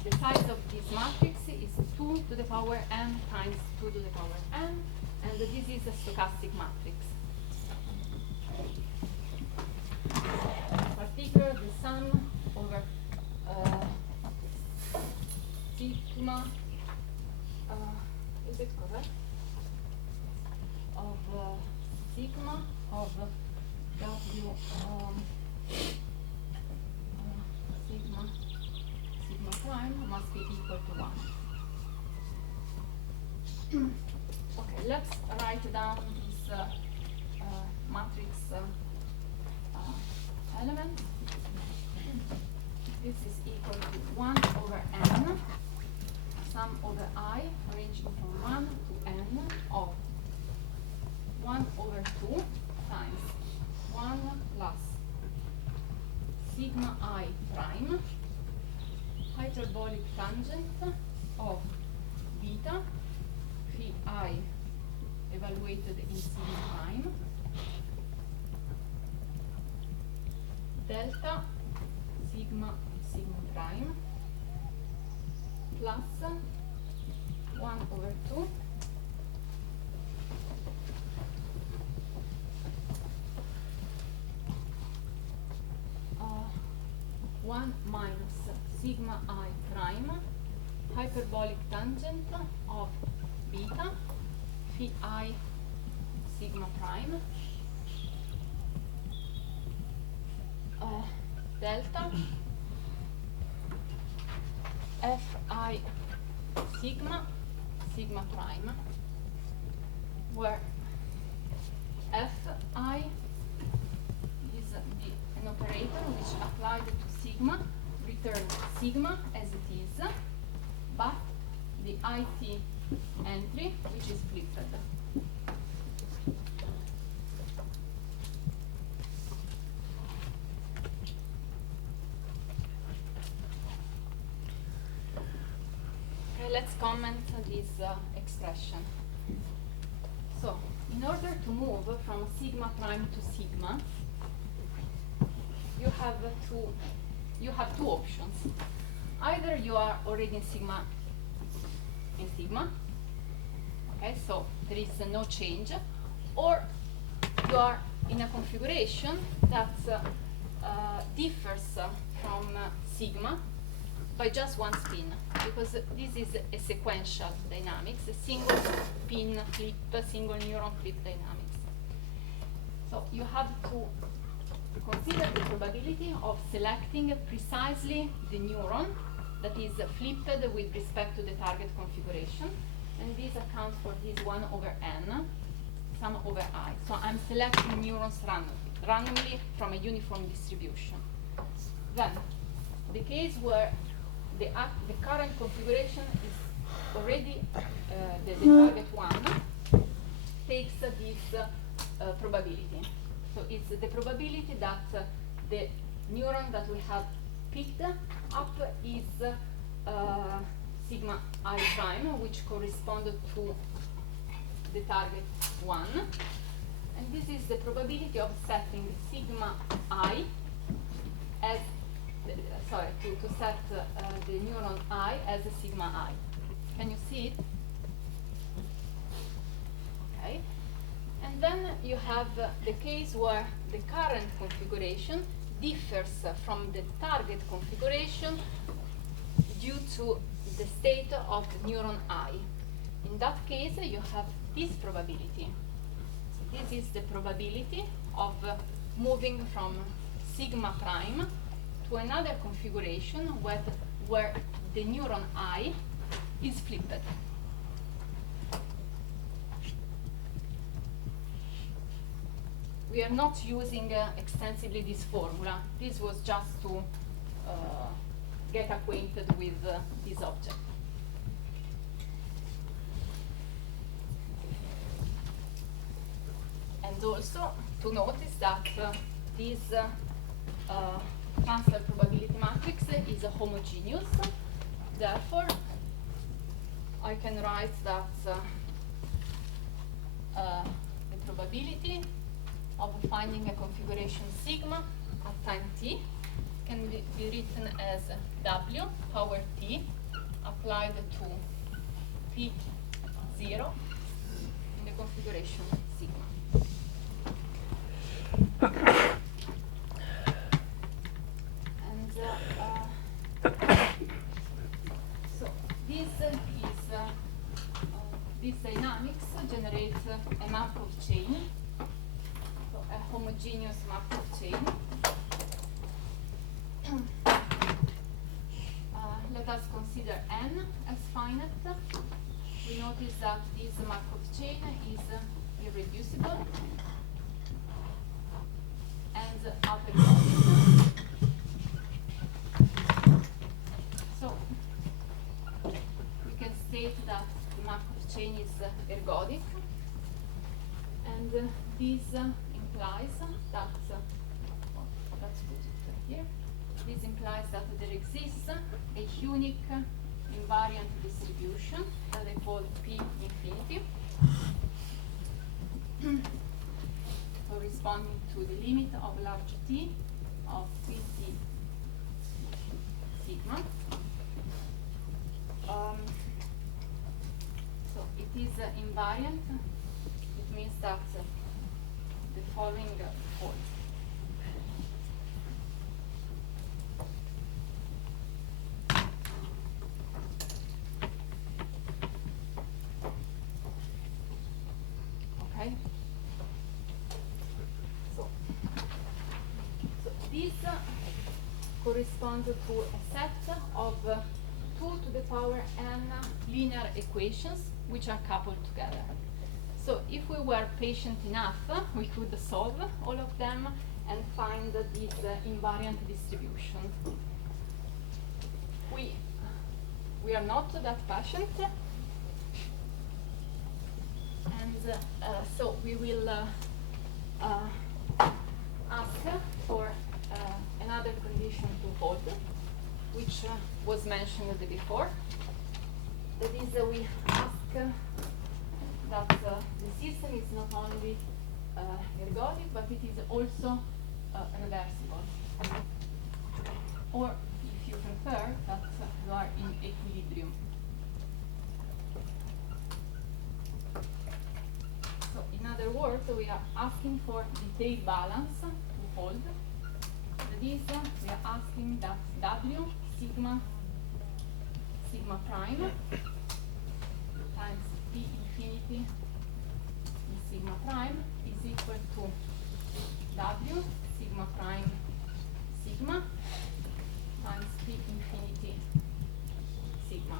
The size of this matrix is 2 to the power n times 2 to the power n, and this is a stochastic matrix. In particular, the sum over sigma, is it correct? Of sigma of W sigma prime must be equal to 1. Okay, let's write down this matrix element. This is equal to 1/n, sum over I, ranging from 1 to n, of 1/2 times 1 plus sigma I prime, hyperbolic tangent of beta, phi I evaluated in sigma prime, delta sigma prime, plus 1/2 hyperbolic tangent of beta phi I sigma prime delta Fi sigma sigma prime, where Fi is an operator which applied to sigma returns sigma as it is, but the IT entry which is flipped. Let's comment this expression. So, in order to move from sigma prime to sigma, you have two options. Either you are already in sigma, okay, so there is no change, or you are in a configuration that differs from sigma by just one spin, because this is a sequential dynamics, a single spin flip, single neuron flip dynamics. So you have to consider the probability of selecting precisely the neuron that is flipped with respect to the target configuration, and this accounts for this 1 over n, sum over I. So I'm selecting neurons randomly from a uniform distribution. Then, the case where the current configuration is already the target one, takes this probability. So it's the probability that the neuron that we have picked up is sigma I prime, which corresponds to the target 1. And this is the probability of setting sigma I as to set the neuron I as a sigma I. Can you see it? Okay. And then you have the case where the current configuration differs from the target configuration due to the state of the neuron I. In that case, you have this probability. So this is the probability of moving from sigma prime to another configuration where the neuron I is flipped. We are not using extensively this formula. This was just to get acquainted with this object. And also to notice that this transfer probability matrix is homogeneous. Therefore, I can write that the probability of finding a configuration sigma at time t can be written as W power t applied to P0 in the configuration sigma. And so this dynamics generates a Markov chain, so a homogeneous Markov chain. Let us consider n as finite. We notice that this Markov chain is irreducible and apergodic. So we can state that the Markov chain is ergodic, and this implies that, let's put it here, this implies that there exists a unique invariant distribution that I call P infinity, corresponding to the limit of large T of Pt sigma. So it is invariant. It means that the following holds. Okay. So this corresponds to a set of 2 to the power n linear equations which are coupled together. So if we were patient enough, we could solve all of them and find this invariant distribution. We are not that patient, and so we will ask for another condition to hold, which was mentioned before. That is, we ask that the system is not only ergodic, but it is also reversible. Or, if you prefer, that you are in equilibrium. So, in other words, we are asking for detailed balance to hold. That is, we are asking that W sigma prime times P infinity sigma prime is equal to W sigma prime sigma times P infinity sigma.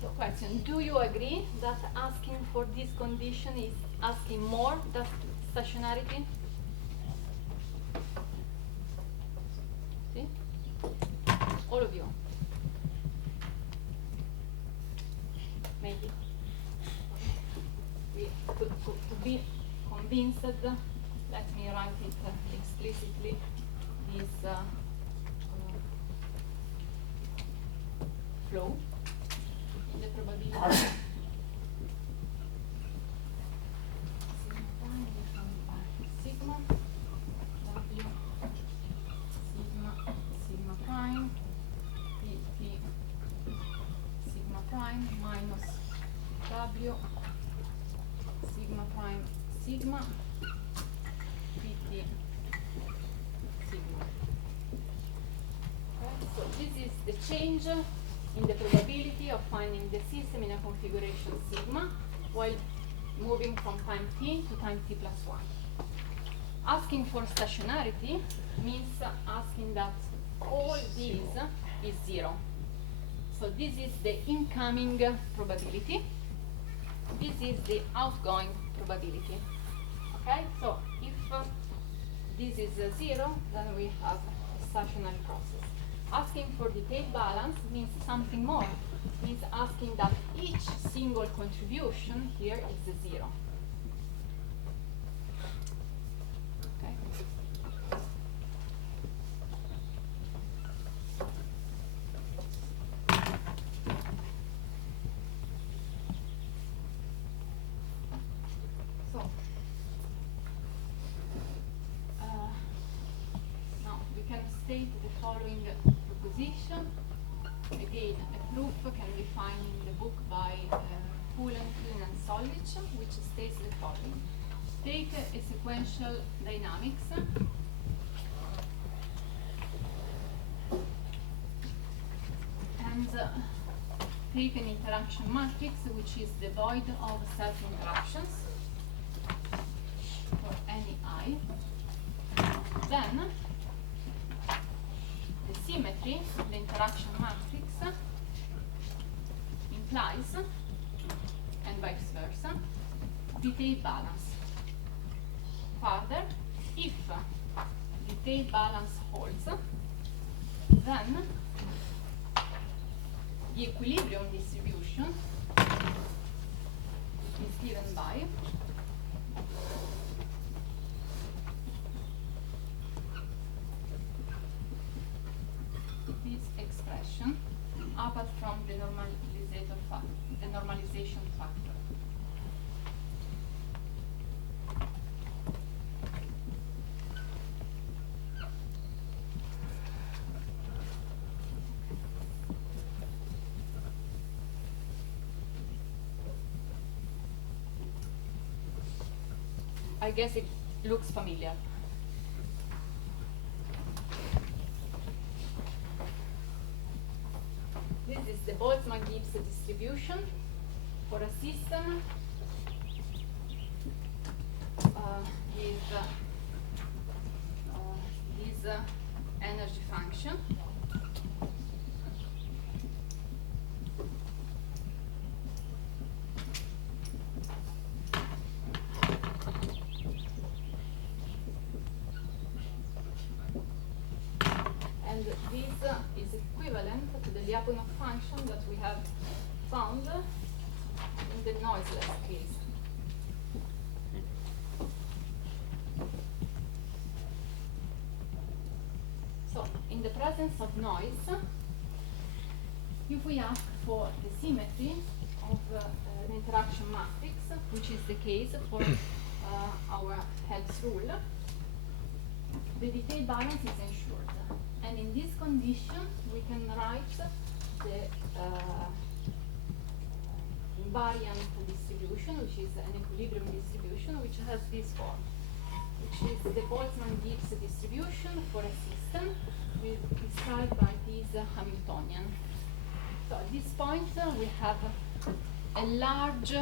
So question, do you agree that asking for this condition is asking more than stationarity? See? All of you. Maybe. To be convinced, let me write it explicitly. This flow in the probability. Sigma W sigma prime P sigma prime minus W sigma prime sigma PT sigma. Okay, so this is the change in the probability of finding the system in a configuration sigma while moving from time t to time t plus 1. Asking for stationarity means asking that all these is 0. So this is the incoming probability. This is the outgoing probability. Okay, so if this is 0, then we have a stationary process. Asking for detailed balance means something more. It means asking that each single contribution here is 0. Okay. So, now we can state the following proposition. Again, a proof can be found in the book by Kuhlen and Solich, which states the following. Take a sequential dynamics and take an interaction matrix which is devoid of self-interactions for any I. Then the symmetry of the interaction matrix implies, and vice versa, detailed balance. Further, if detailed balance holds, then the equilibrium distribution is given by this expression apart from the normalization factor. I guess it looks familiar. the Boltzmann-Gibbs distribution for a system with this energy function. And this is equivalent to the Lyapunov function that we have found in the noiseless case. So, in the presence of noise, if we ask for the symmetry of the interaction matrix, which is the case for our Helm's rule, the detail balance is ensured. And in this condition, we can write the invariant distribution, which is an equilibrium distribution, which has this form, which is the Boltzmann-Gibbs distribution for a system described by this Hamiltonian. So at this point, we have a large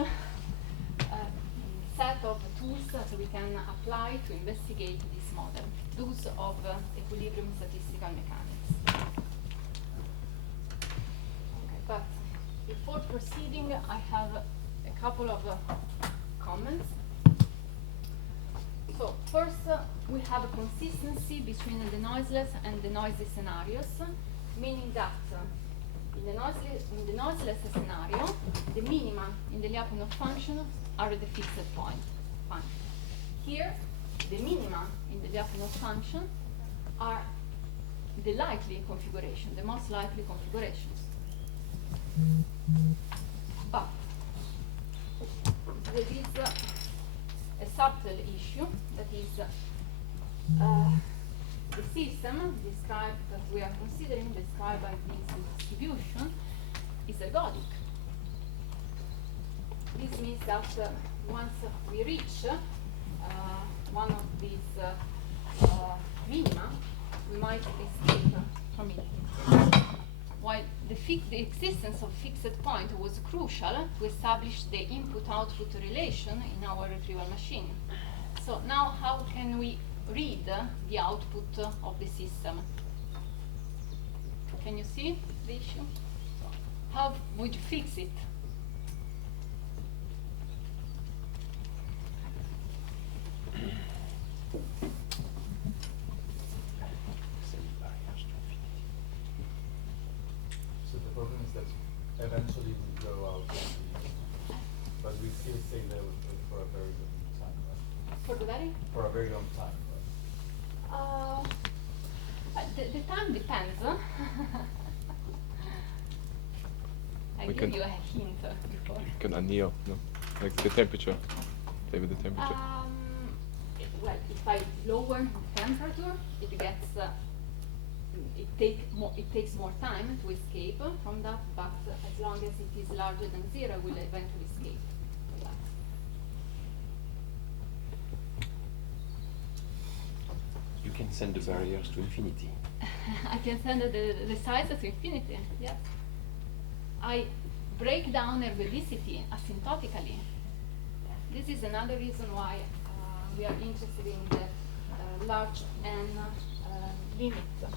set of tools that we can apply to investigate this model, those of equilibrium statistical mechanics. Okay, but before proceeding, I have a couple of comments. So first, we have a consistency between the noiseless and the noisy scenarios, meaning that in the noiseless scenario, the minima in the Lyapunov function are at the fixed point. Fine. Here, the minima in the Lyapunov function are the likely configuration, the most likely configurations. But there is a subtle issue, that is the system described that we are considering, described by this distribution, is ergodic. This means that once we reach one of these minima, we might escape from it. While the existence of fixed point was crucial to establish the input-output relation in our retrieval machine. So now how can we read the output of the system? Can you see the issue? How would you fix it? So the problem is that eventually we go out of these, but we still stay there for a very long time, right? For the very? For a very long time, right? The time depends. I We gave can- you a hint before. You can anneal, no? Like the temperature. Play with the temperature. Well, if I lower the temperature, it gets it takes more time to escape from that, but as long as it is larger than 0, will eventually escape from that. You can send the barriers to infinity. I can send the size to infinity, yes. I break down ergodicity asymptotically. This is another reason why we are interested in the large n limit. So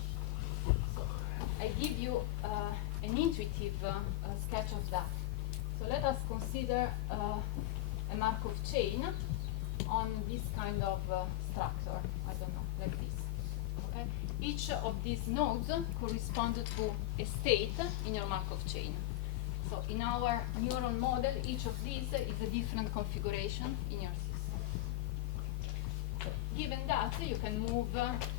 I give you an intuitive sketch of that. So let us consider a Markov chain on this kind of structure, I don't know, like this. Okay? Each of these nodes corresponds to a state in your Markov chain. So in our neural model, each of these is a different configuration in your system. So given that, you can move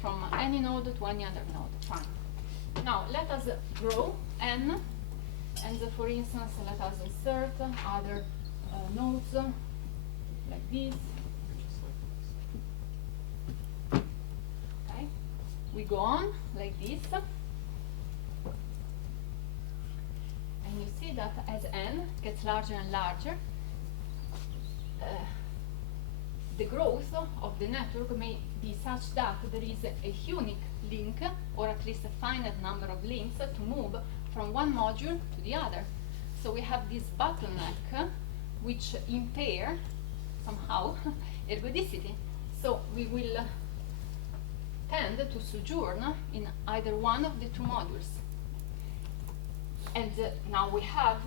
from any node to any other node. Fine. Now let us grow n, and for instance, let us insert other nodes like this. Okay. We go on like this. And you see that as n gets larger and larger, the growth of the network may be such that there is a unique link, or at least a finite number of links, to move from one module to the other. So we have this bottleneck which impair somehow ergodicity. So we will tend to sojourn in either one of the two modules. And now we have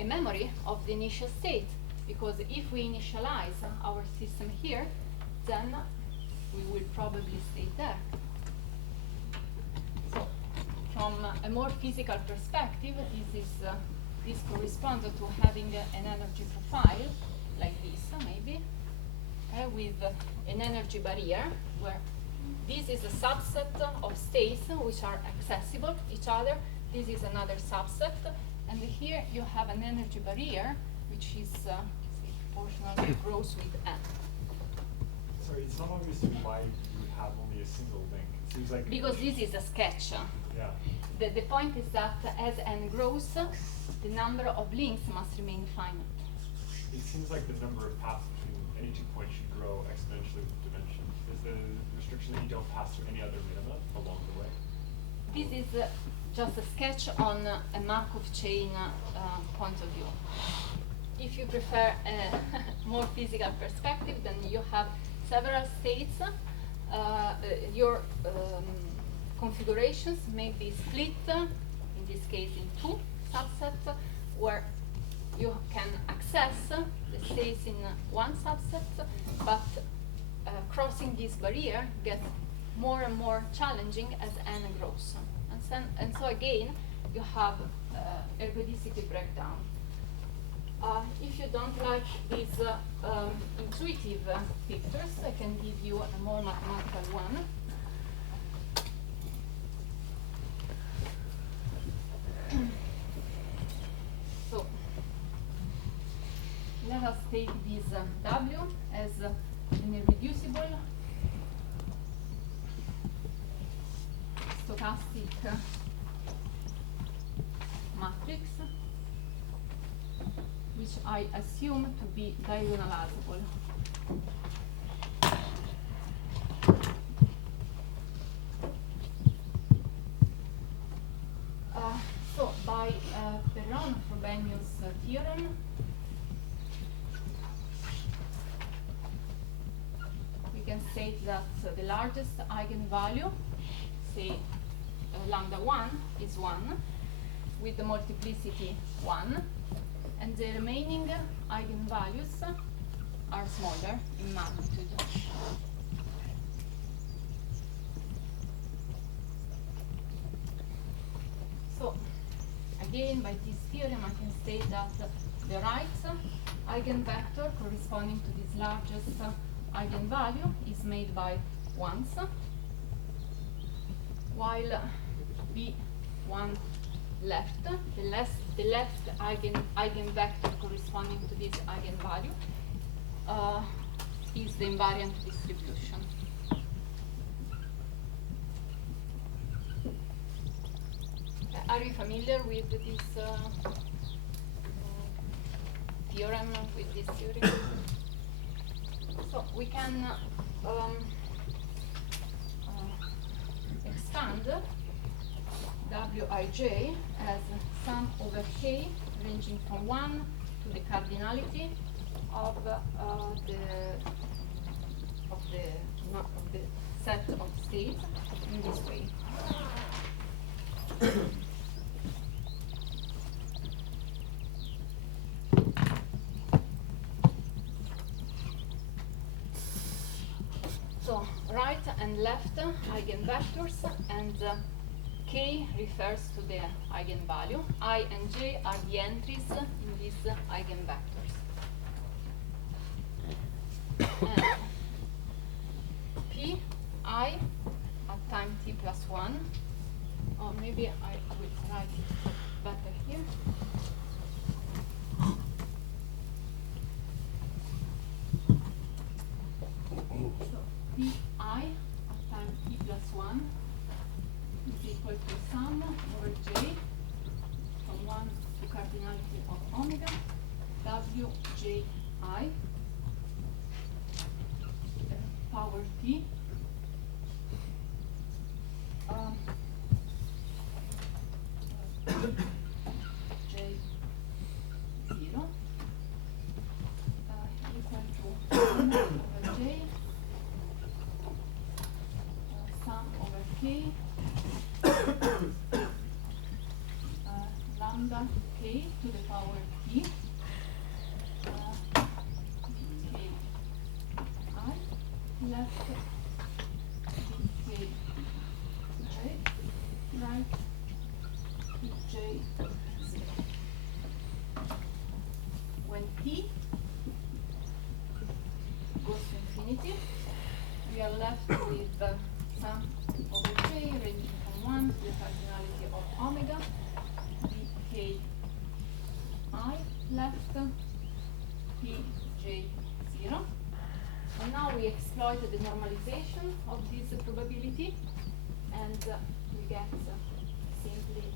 a memory of the initial state, because if we initialize our system here, then we will probably stay there. So from a more physical perspective, this corresponds to having an energy profile like this, maybe, with an energy barrier, where this is a subset of states which are accessible to each other. This is another subset, and here you have an energy barrier which is say, proportional to grows with n. Sorry, it's not obvious to me why you would have only a single link. It seems like Because this is a sketch. Yeah. The point is that as n grows, the number of links must remain finite. It seems like the number of paths between any 2 points should grow exponentially with dimension. Is the restriction that you don't pass through any other minima along the way? This is just a sketch on a Markov chain point of view. If you prefer a more physical perspective, then you have several states. Your configurations may be split, in this case in two subsets, where you can access the states in one subset, but crossing this barrier gets more and more challenging as n grows. And so again, you have ergodicity breakdown. If you don't like these intuitive pictures, I can give you a more mathematical one. So let us take this W as an irreducible stochastic matrix, which I assume to be diagonalizable. So by Perron-Frobenius theorem, we can state that the largest eigenvalue, say lambda 1, is 1, with the multiplicity 1, and the remaining eigenvalues are smaller in magnitude. So again, by this theorem, I can state that the right eigenvector corresponding to this largest eigenvalue is made by 1s, while B1 left, the left eigenvector corresponding to this eigenvalue is the invariant distribution. Are you familiar with this theorem, with this theory? So we can expand Wij as sum over k ranging from 1 to the cardinality of the set of states in this way. So right and left eigenvectors, and k refers to the eigenvalue. I and j are the entries in these eigenvectors. And p I at time t plus 1, or maybe I will write it better here. So pi at time t plus 1 is equal to sum over j from 1 to cardinality of omega wji power t omega k to the power p k I left k right j 0. When t goes to infinity, we are left with the sum over j ranging from 1 to the cardinality of omega bk I left pj 0. And now we exploit the normalization of this probability, and we get simply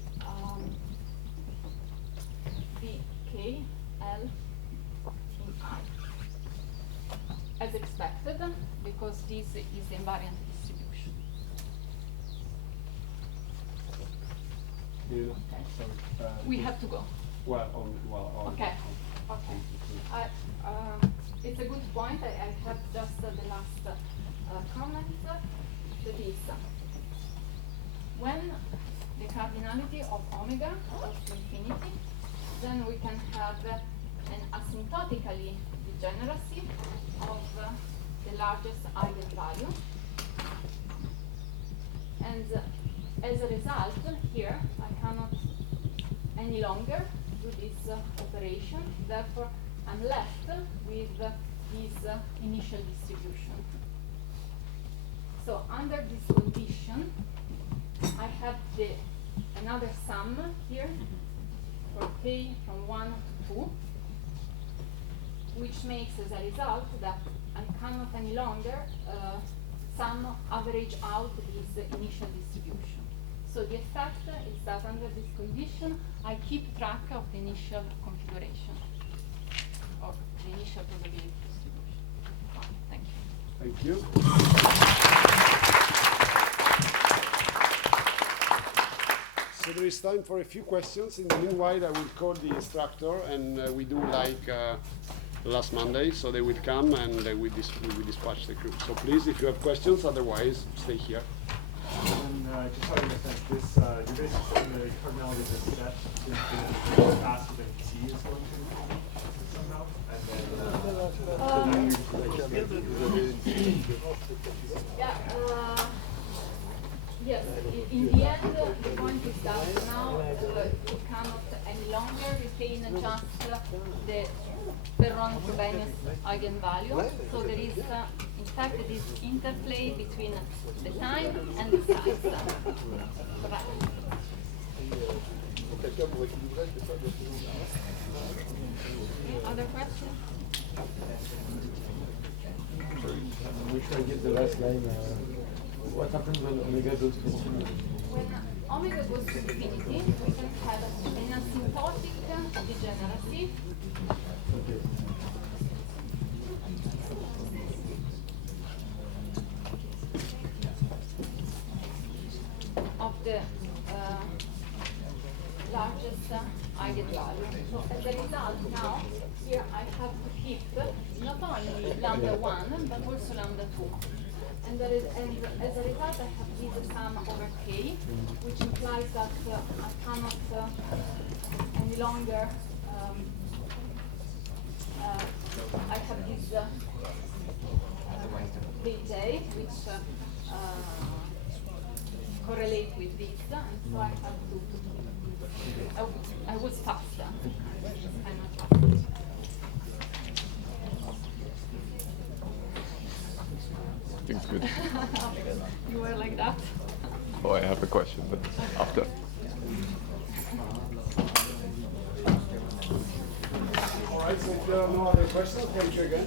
bk L in I. As expected, because this is the invariant distribution. Yeah. Okay. Sorry. We have to go. Okay. Okay. It's a good point. I have just the last comment. That is, when the cardinality of omega goes to infinity, then we can have an asymptotically degeneracy of the largest eigenvalue. And as a result, here I cannot any longer do this operation. Therefore, I'm left with this initial distribution. So under this condition, I have another sum here for k from 1 to 2, which makes as a result that I cannot any longer average out this initial distribution. So the effect is that under this condition, I keep track of the initial configuration, or the initial probability distribution. Thank you. Thank you. So there is time for a few questions. In the meanwhile, I will call the instructor, and we do like last Monday, so they will come and we will dispatch the crew. So please, if you have questions, otherwise stay here. And just so I understand, this you're basically saying the cardinality of this set is faster than t is going to somehow, and then Yes, in the end, the point is that now we cannot any longer retain just the Perron-Frobenius eigenvalue. So there is, in fact, this interplay between the time and the size. Correct. Other questions? We try to get the last line. What happens when omega goes to infinity? When omega goes to infinity, we can have an asymptotic degeneracy. Okay. Of the largest eigenvalue. So as a result now, here I have to keep not only lambda 1, but also lambda 2. And as a result, I have this sum over k, which implies that I cannot any longer, I have this bj, which correlate with this, and so I have to, I was faster. I'm not faster. I think it's good. You were like that? Oh, I have a question, but after. All right, so if there are no other questions, thank you again.